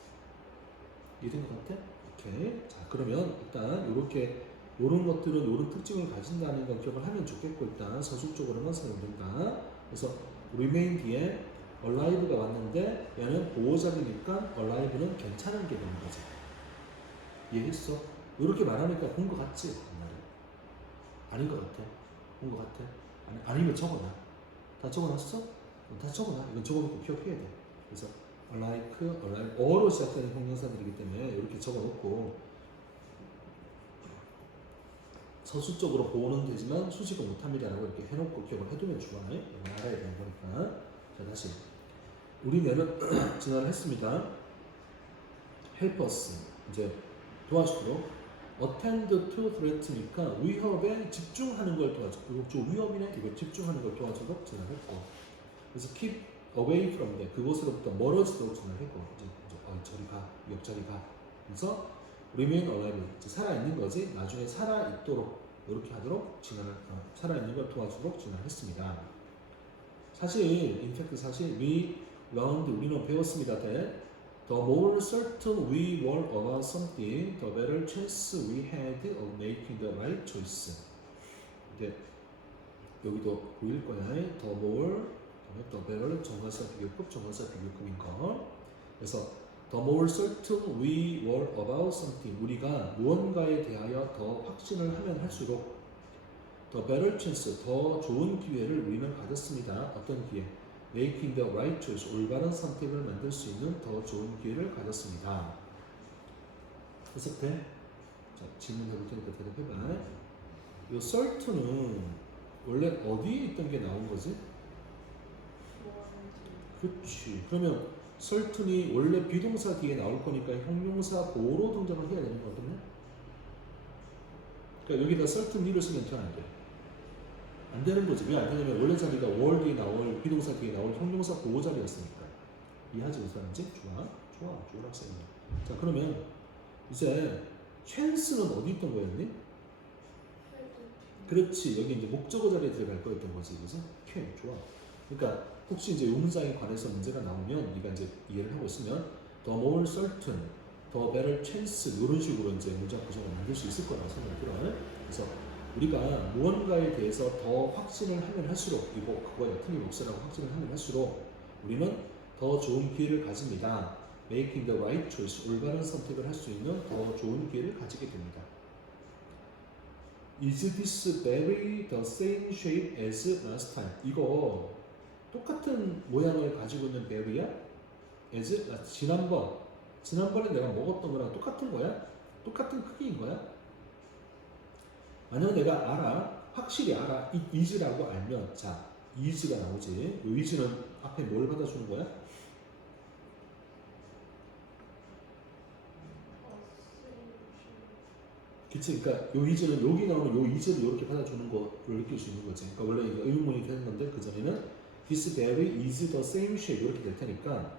이해된 것 같아? 오케이. 자, 그러면 일단 이렇게 이런 것들은 이런 특징을 가진다는 걸 기억을 하면 좋겠고 일단 서술적으로는 사용된다. 그래서 remain 뒤에 alive가 왔는데 얘는 보호자이니까 alive는 괜찮은 게 되는 거지. 이해했어? 이렇게 말하니까 본 것 같지? 옛날에. 아닌 것 같아. 본 것 같아. 아니면 적어놔. 다 적어놨어? 다 적어놔. 이건 적어놓고 기억해야 돼. 그래서 like, alive, 어로 시작되는 형용사들이기 때문에 이렇게 적어놓고 서술적으로 보호는 되지만 수식은 못합니다라고 이렇게 해놓고 기억을 해두면 좋아요. 알아야 되는 거니까. 자, 다시 우리는 진화를 했습니다. help us 이제 도와주도록 attend to threat니까 위협에 집중하는 걸 도와줘. 이거 좀 위협이네. 이거 집중하는 걸 도와주도록 진화를 했고, 그래서 keep away from them 그곳으로부터 멀어지도록 진화를 했고, 이제 저리 가, 옆자리 가. 그래서 remain alive 이제 살아 있는 거지. 나중에 살아 있도록 이렇게 하도록 진화를 살아 있는 걸 도와주도록 진화를 했습니다. 사실 in fact 사실 we learned 우리는 배웠습니다. that the more certain we were about something, the better chance we had of making the right choice. 이제 여기도 보일 거야. the more, the better 정관사 비교급, 정관사 비교급인 거. 그래서 the more certain we were about something, 우리가 무언가에 대하여 더 확신을 하면 할수록 the better chance, 더 좋은 기회를 우리는 가졌습니다. 어떤 기회? making the right choice, 올바른 선택을 만들 수 있는 더 좋은 기회를 가졌습니다. 해석돼? 자, 질문해 볼 테니까 대답해봐. 이 certain은 원래 어디에 있던 게 나온 거지? 그렇지. 그러면 certain이 원래 비동사 뒤에 나올 거니까 형용사 보로 등장을 해야 되는 거거든요. 그러니까 여기다 certainly를 쓰면 안 돼. 안 되는 거지. 왜 안 되냐면 원래 자리가 were 뒤에 나올 비동사 뒤에 나올 형용사 보호 자리였으니까. 이해하지 못하는지? 좋아 학생님. 자, 그러면 이제 chance는 어디 있던 거였니? 그렇지. 여기 이제 목적어 자리에 들어갈 거였던 거지. 그래서 can. 좋아. 그러니까 혹시 이제 용사에 관해서 문제가 나오면 네가 이제 이해를 하고 있으면 the more certain, the better chance 이런 식으로 이제 문장 구성을 만들 수 있을 거라고 생각이 들어요. 그래서 우리가 무언가에 대해서 더 확신을 하면 할수록 이거 그거야 틀림없으라고 확신을 하면 할수록 우리는 더 좋은 기회를 가집니다. Making the right choice, 올바른 선택을 할 수 있는 더 좋은 기회를 가지게 됩니다. Is this berry the same shape as last time? 이거 똑같은 모양을 가지고 있는 베리야? as 지난번에 내가 먹었던 거랑 똑같은 거야? 똑같은 크기인 거야? 만약 내가 알아, 확실히 알아, it is라고 알면, 자, is가 나오지. 이 is는 앞에 뭘 받아주는 거야? 그치, 그러니까 요 is는 여기 나오는 요 is를 이렇게 받아주는 거를 느낄 수 있는 거지. 그러니까 원래 이거 의문문이 되는 건데 그 전에는 this berry is the same shape 이렇게 될 테니까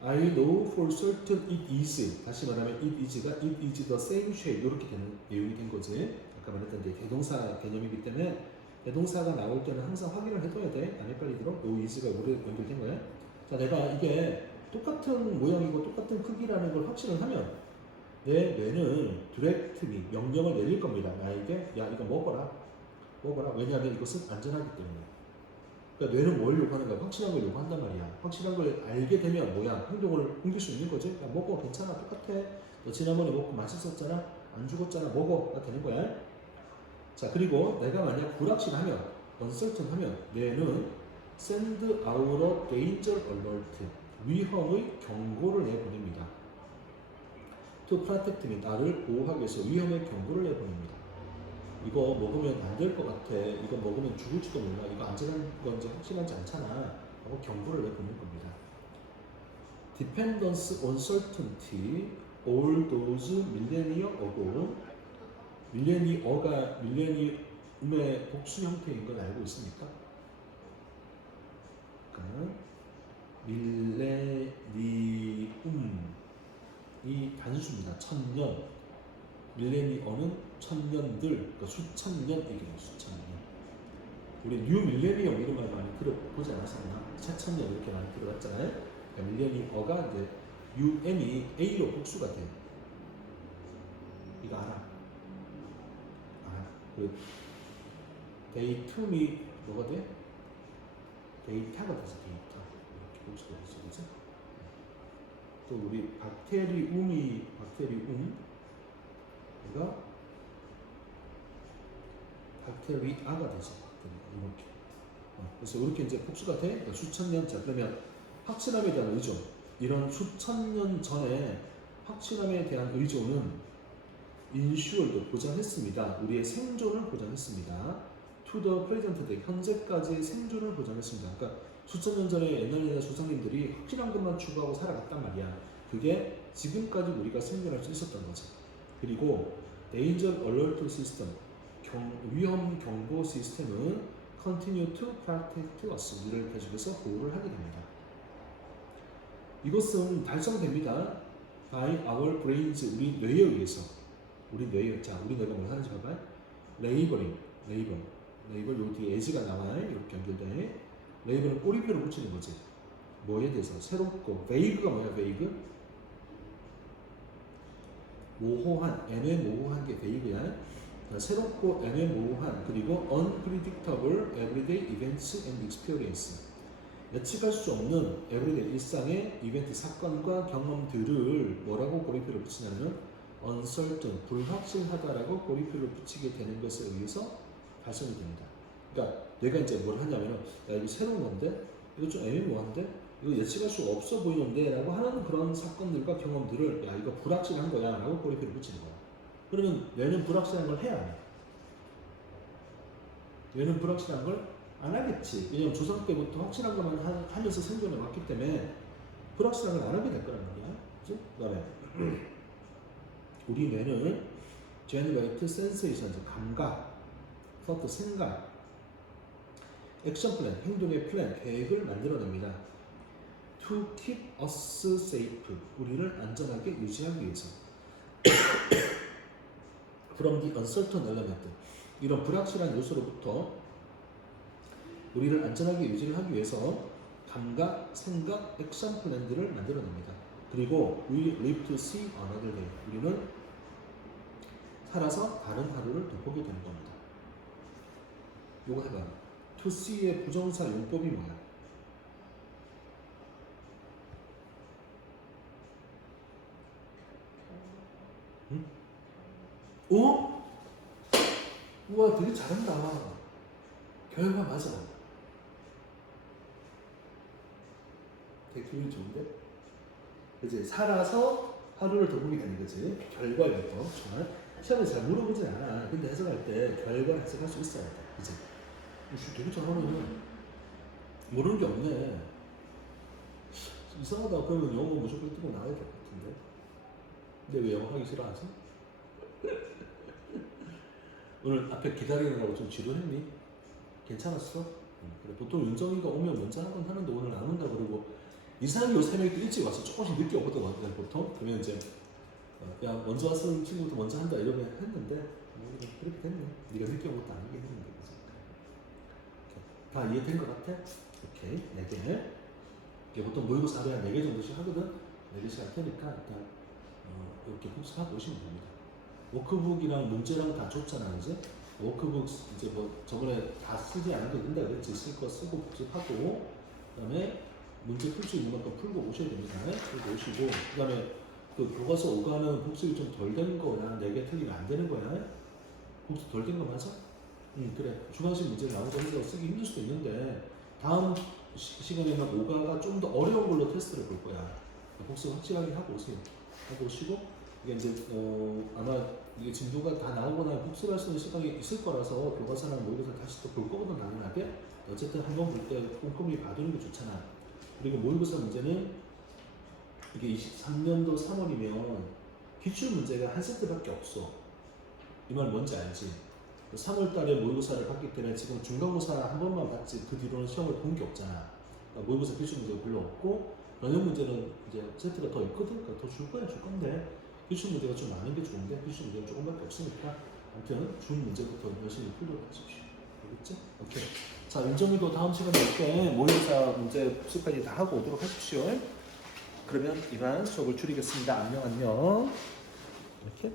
I know for certain it is. 다시 말하면 it is가 it is the same shape 이렇게 되는 내용이 된 거지. 아까 말했던 게 대동사 개념이기 때문에 대동사가 나올 때는 항상 확인을 해둬야 돼. 안 헷갈리도록 요 is가 오래 연결된 거야. 자, 내가 이게 똑같은 모양이고 똑같은 크기라는 걸 확신을 하면 내 뇌는 디렉트리 명령을 내릴 겁니다. 나에게 야 이거 먹어라. 왜냐하면 이것은 안전하기 때문에. 그러니까 뇌는 뭘 요구하는 거야? 확실한 걸 요구한단 말이야. 확실한 걸 알게 되면 뭐야? 행동을 옮길 수 있는 거지. 야 먹어, 괜찮아, 똑같아. 너 지난번에 먹고 맛있었잖아, 안 죽었잖아, 먹어가 되는 거야. 자, 그리고 내가 만약 불확실하면, uncertain하면 뇌는 send out a danger alert, 위험의 경고를 내보냅니다. to protect me, 나를 보호하기 위해서 위험의 경고를 내보냅니다. 이거 먹으면 안 될 것 같아. 이거 먹으면 죽을지도 몰라. 이거 안전한 건지 확실하지 않잖아. 하고 경고를 내보낼 겁니다. Dependence on certainty, all those millennia ago. 밀레니어가 밀레니움의 복수 형태인 건 알고 있습니까? 그러니까 밀레니움이 단수입니다. 천년. 밀레니어는 천년들, 그러니까 수천 년 얘기해요. 수천 년. 우리 뉴 밀레니엄 이런 말 많이 들어보지 않았었나? 차천년 이렇게 많이 들어봤잖아요. 그러니까 밀레니어가 이제 UM이 A로 복수가 돼요. 이거 알아? 그 they to me 뭐가 돼? 데이터가 돼서 데이터 이렇게 볼 수가 있어, 그죠? 또 우리 박테리움이 얘가 박테리아가 되죠. 이렇게. 그래서 이렇게 이제 복수가 돼. 그러니까 수천 년. 자, 그러면 확신함에 대한 의존. 이런 수천 년 전에 확신함에 대한 의존은 인슈얼도 보장했습니다. 우리의 생존을 보장했습니다. To the present day, 현재까지의 생존을 보장했습니다. 그러니까 수천 년 전에 옛날 조상님들이 확실한 것만 추구하고 살아갔단 말이야. 그게 지금까지 우리가 생존할 수 있었던 거죠. 그리고 Danger Alert System, 위험 경보 시스템은 Continue to protect us, 우리를 계속해서 보호를 하게 됩니다. 이것은 달성됩니다. By our brains, 우리 뇌에 의해서. 우리 뇌가 뭘 하는지 봐봐요. 레이블 여기 뒤에 에즈가 나와요. 이렇게 연결돼. 레이블은 꼬리표를 붙이는 거지. 뭐에 대해서? 새롭고. 베이그가 뭐야? 베이그? 모호한, 애매모호한 게 베이그야. 새롭고 애매모호한, 그리고 unpredictable everyday events and experience. 예측할 수 없는 everyday 일상의 이벤트, 사건과 경험들을 뭐라고 꼬리표를 붙이냐면 uncertain, 불확실하다라고 꼬리표를 붙이게 되는 것에 의해서 발생이 됩니다. 그러니까 내가 이제 뭘 하냐면, 야, 이거 새로운 건데, 이거 좀 애매모호한데, 이거 예측할 수 없어 보이는데 라고 하는 그런 사건들과 경험들을, 야, 이거 불확실한 거야 라고 꼬리표를 붙이는 거야. 그러면 뇌는 불확실한 걸 해야 해. 뇌는 불확실한 걸 안 하겠지. 왜냐면 조상 때부터 확실한 것만 하면서 생존해 왔기 때문에 불확실한 걸 안 하게 될 거란 말이야. 그치? 그다음에 우리 뇌는 generate sensations, 감각, thought, 생각, 액션 플랜, 행동의 플랜, 계획을 만들어냅니다. To keep us safe, 우리를 안전하게 유지하기 위해서. From the uncertain element, 이런 불확실한 요소로부터 우리를 안전하게 유지를 하기 위해서 감각, 생각, 액션 플랜들을 만들어냅니다. 그리고 we live to see another day, 우리는 살아서 다른 하루를 더 보게 되는 겁니다. 요거 해봐. to see의 부정사 용법이 뭐야? 응? 어? 우와, 되게 잘한다. 결과 맞아. 되게 기분이 좋은데? 그치? 살아서 하루를 더 보게 되는 거지. 결과부터. 정말 시험에 잘 물어보진 않아. 근데 해석할 때 결과를 해석할 수 있어야 돼. 그치? 되게 잘하네. 모르는 게 없네. 이상하다. 그러면 영어 무조건 뜨고 나와야 될 것 같은데. 근데 왜 영어 하기 싫어하지? 오늘 앞에 기다리느라고 좀 지루했니? 괜찮았어? 그래. 보통 윤정이가 오면 먼저 한번 하는데 오늘 안 온다 그러고 이상하게 요 새벽에 일찍 와서 조금씩 늦게 오거든 보통. 그러면 이제 야 먼저 왔으면 친구도 먼저 한다 이러면 했는데 그렇게 됐네. 네가 늦게 온 것도 아니긴 했는데. 다 이해된 것 같아? 오케이. 4개. 이게 보통 모의고사 하루에 한 4개 정도씩 하거든. 4개씩 할 테니까 일단 이렇게 복습하고 오시면 됩니다. 워크북이랑 문제랑 다 줬잖아, 이제. 워크북 이제 뭐 저번에 다 쓰지 않아도 된다 그랬지. 쓸 거 쓰고 복습하고, 그다음에 문제 풀 수 있는 만큼 풀고 오셔야 됩니다. 풀고 오시고, 그다음에 그 교과서 5과는 복습이 좀 덜 된 거야. 4개 틀리면 안 되는 거야. 복습 덜 된 거 맞아? 그래. 주관식 문제를 나오고 해서 쓰기 힘들 수도 있는데 다음 시간에는 5과가 좀 더 어려운 걸로 테스트를 볼 거야. 복습 확실하게 하고 오세요. 하고 오시고 이게 이제 아마 이게 진도가 다 나오고 나면 복습할 수 있는 시간이 있을 거라서 교과서랑 모의고사 다시 또 볼 거거든 당연하게. 어쨌든 한번 볼 때 꼼꼼히 봐두는 게 좋잖아. 그리고 모의고사 문제는 이게 23년도 3월이면 기출 문제가 한 세트밖에 없어. 이 말 뭔지 알지? 3월 달에 모의고사를 봤기 때문에 지금 중간고사 한 번만 봤지 그 뒤로는 시험을 본 게 없잖아. 그러니까 모의고사 기출 문제가 별로 없고 변형 문제는 이제 세트가 더 있거든. 그러니까 더 줄 거야 줄 건데 기출 문제가 좀 많은 게 좋은데 기출 문제는 조금밖에 없으니까 아무튼 준 문제부터 열심히 풀도록 하십시오. 알겠지? 오케이. 자, 윤정이도 다음 시간에 이렇게 모의고사 문제 복습까지 다 하고 오도록 하십시오. 그러면 이만 수업을 줄이겠습니다. 안녕. 이렇게.